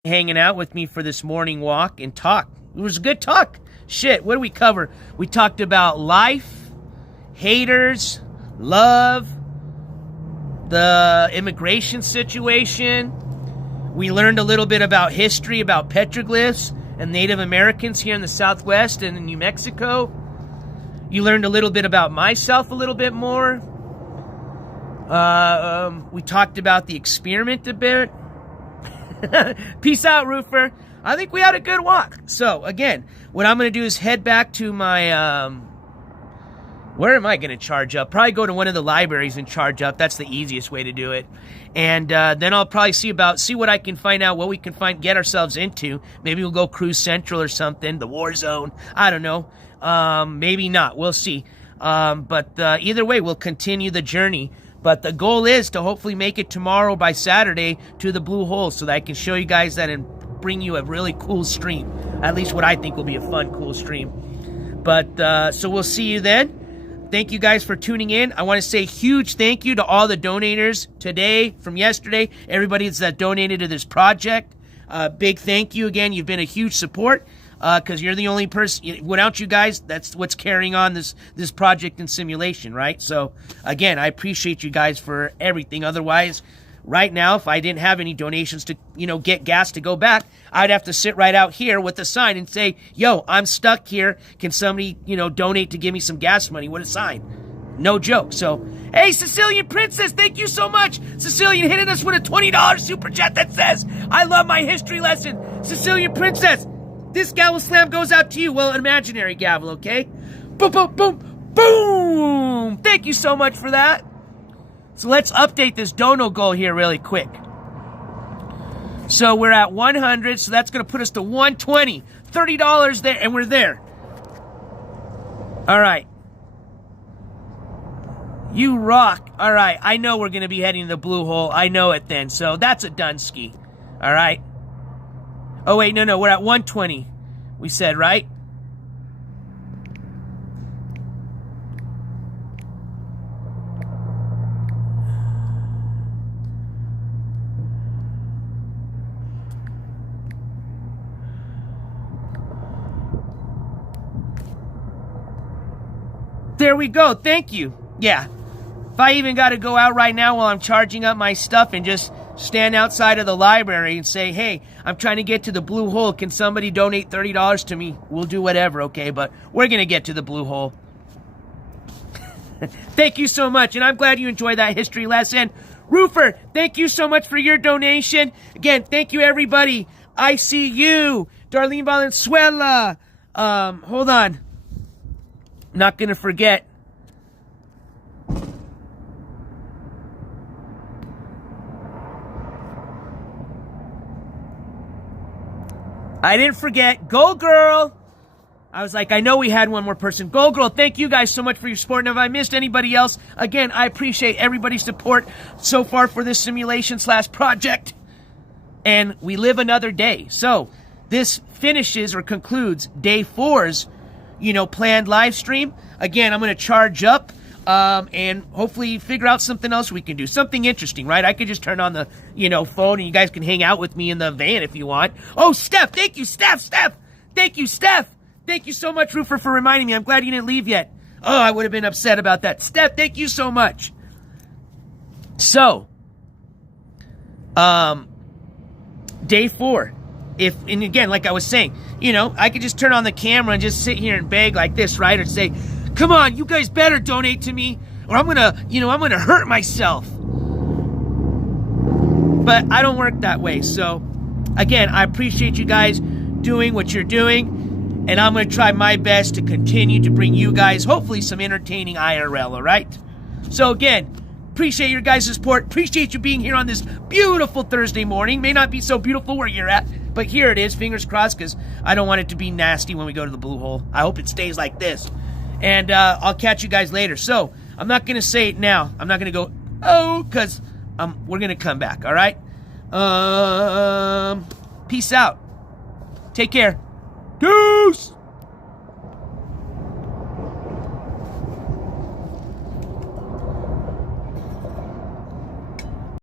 hanging out with me for this morning walk and talk. It was a good talk. Shit, what did we cover? We talked about life, haters, love, the immigration situation. We learned a little bit about history, about petroglyphs and Native Americans here in the Southwest and in New Mexico. You learned a little bit about myself a little bit more. We talked about the experiment a bit. Peace out, Roofer. I think we had a good walk. So, again, what I'm going to do is head back to my... where am I going to charge up? Probably go to one of the libraries and charge up. That's the easiest way to do it. And then I'll probably see what I can find out, what we can get ourselves into. Maybe we'll go Cruise Central or something, the War Zone. I don't know. Maybe not. We'll see. But either way, we'll continue the journey. But the goal is to hopefully make it tomorrow by Saturday to the Blue Hole so that I can show you guys that and bring you a really cool stream. At least what I think will be a fun, cool stream. But so we'll see you then. Thank you guys for tuning in. I want to say huge thank you to all the donators today, from yesterday, everybody that donated to this project. Big thank you again. You've been a huge support because you're the only person. Without you guys, that's what's carrying on this project and simulation, right? So, again, I appreciate you guys for everything. Otherwise, right now, if I didn't have any donations to, get gas to go back, I'd have to sit right out here with a sign and say, yo, I'm stuck here. Can somebody, donate to give me some gas money with a sign? No joke. So, hey, Sicilian Princess, thank you so much. Sicilian hitting us with a $20 super chat that says, I love my history lesson. Sicilian Princess, this gavel slam goes out to you. Well, an imaginary gavel, okay? Boom, boom, boom, boom. Thank you so much for that. So let's update this dono goal here really quick. So we're at 100, so that's going to put us to 120. $30 there, and we're there. All right. You rock. All right. I know we're going to be heading to the Blue Hole. I know it then. So that's a done ski. All right. Oh, wait. No. We're at 120. We said, right? There we go. Thank you. Yeah. If I even got to go out right now while I'm charging up my stuff and just stand outside of the library and say, hey, I'm trying to get to the Blue Hole. Can somebody donate $30 to me? We'll do whatever, okay? But we're going to get to the Blue Hole. Thank you so much. And I'm glad you enjoyed that history lesson. Roofer, thank you so much for your donation. Again, thank you, everybody. I see you. Darlene Valenzuela. Hold on. Not going to forget. I didn't forget. Go, girl. I was like, I know we had one more person. Go, girl. Thank you guys so much for your support. And if I missed anybody else, again, I appreciate everybody's support so far for this simulation/project. And we live another day. So this finishes or concludes day 4's, planned live stream. Again, I'm going to charge up and hopefully figure out something else we can do. Something interesting, right? I could just turn on the, phone and you guys can hang out with me in the van if you want. Oh, Steph. Thank you, Steph. Thank you, Steph. Thank you so much, Roofer, for reminding me. I'm glad you didn't leave yet. Oh, I would have been upset about that. Steph, thank you so much. So, day 4. And again, like I was saying, I could just turn on the camera and just sit here and beg like this, right? Or say, come on, you guys better donate to me or I'm gonna hurt myself. But I don't work that way. So again, I appreciate you guys doing what you're doing. And I'm going to try my best to continue to bring you guys, hopefully, some entertaining IRL, all right? So again, appreciate your guys' support. Appreciate you being here on this beautiful Thursday morning. May not be so beautiful where you're at, but here it is. Fingers crossed, because I don't want it to be nasty when we go to the Blue Hole. I hope it stays like this. And I'll catch you guys later. So I'm not going to say it now. I'm not going to go, oh, because we're going to come back, all right? Peace out. Take care. Deuce!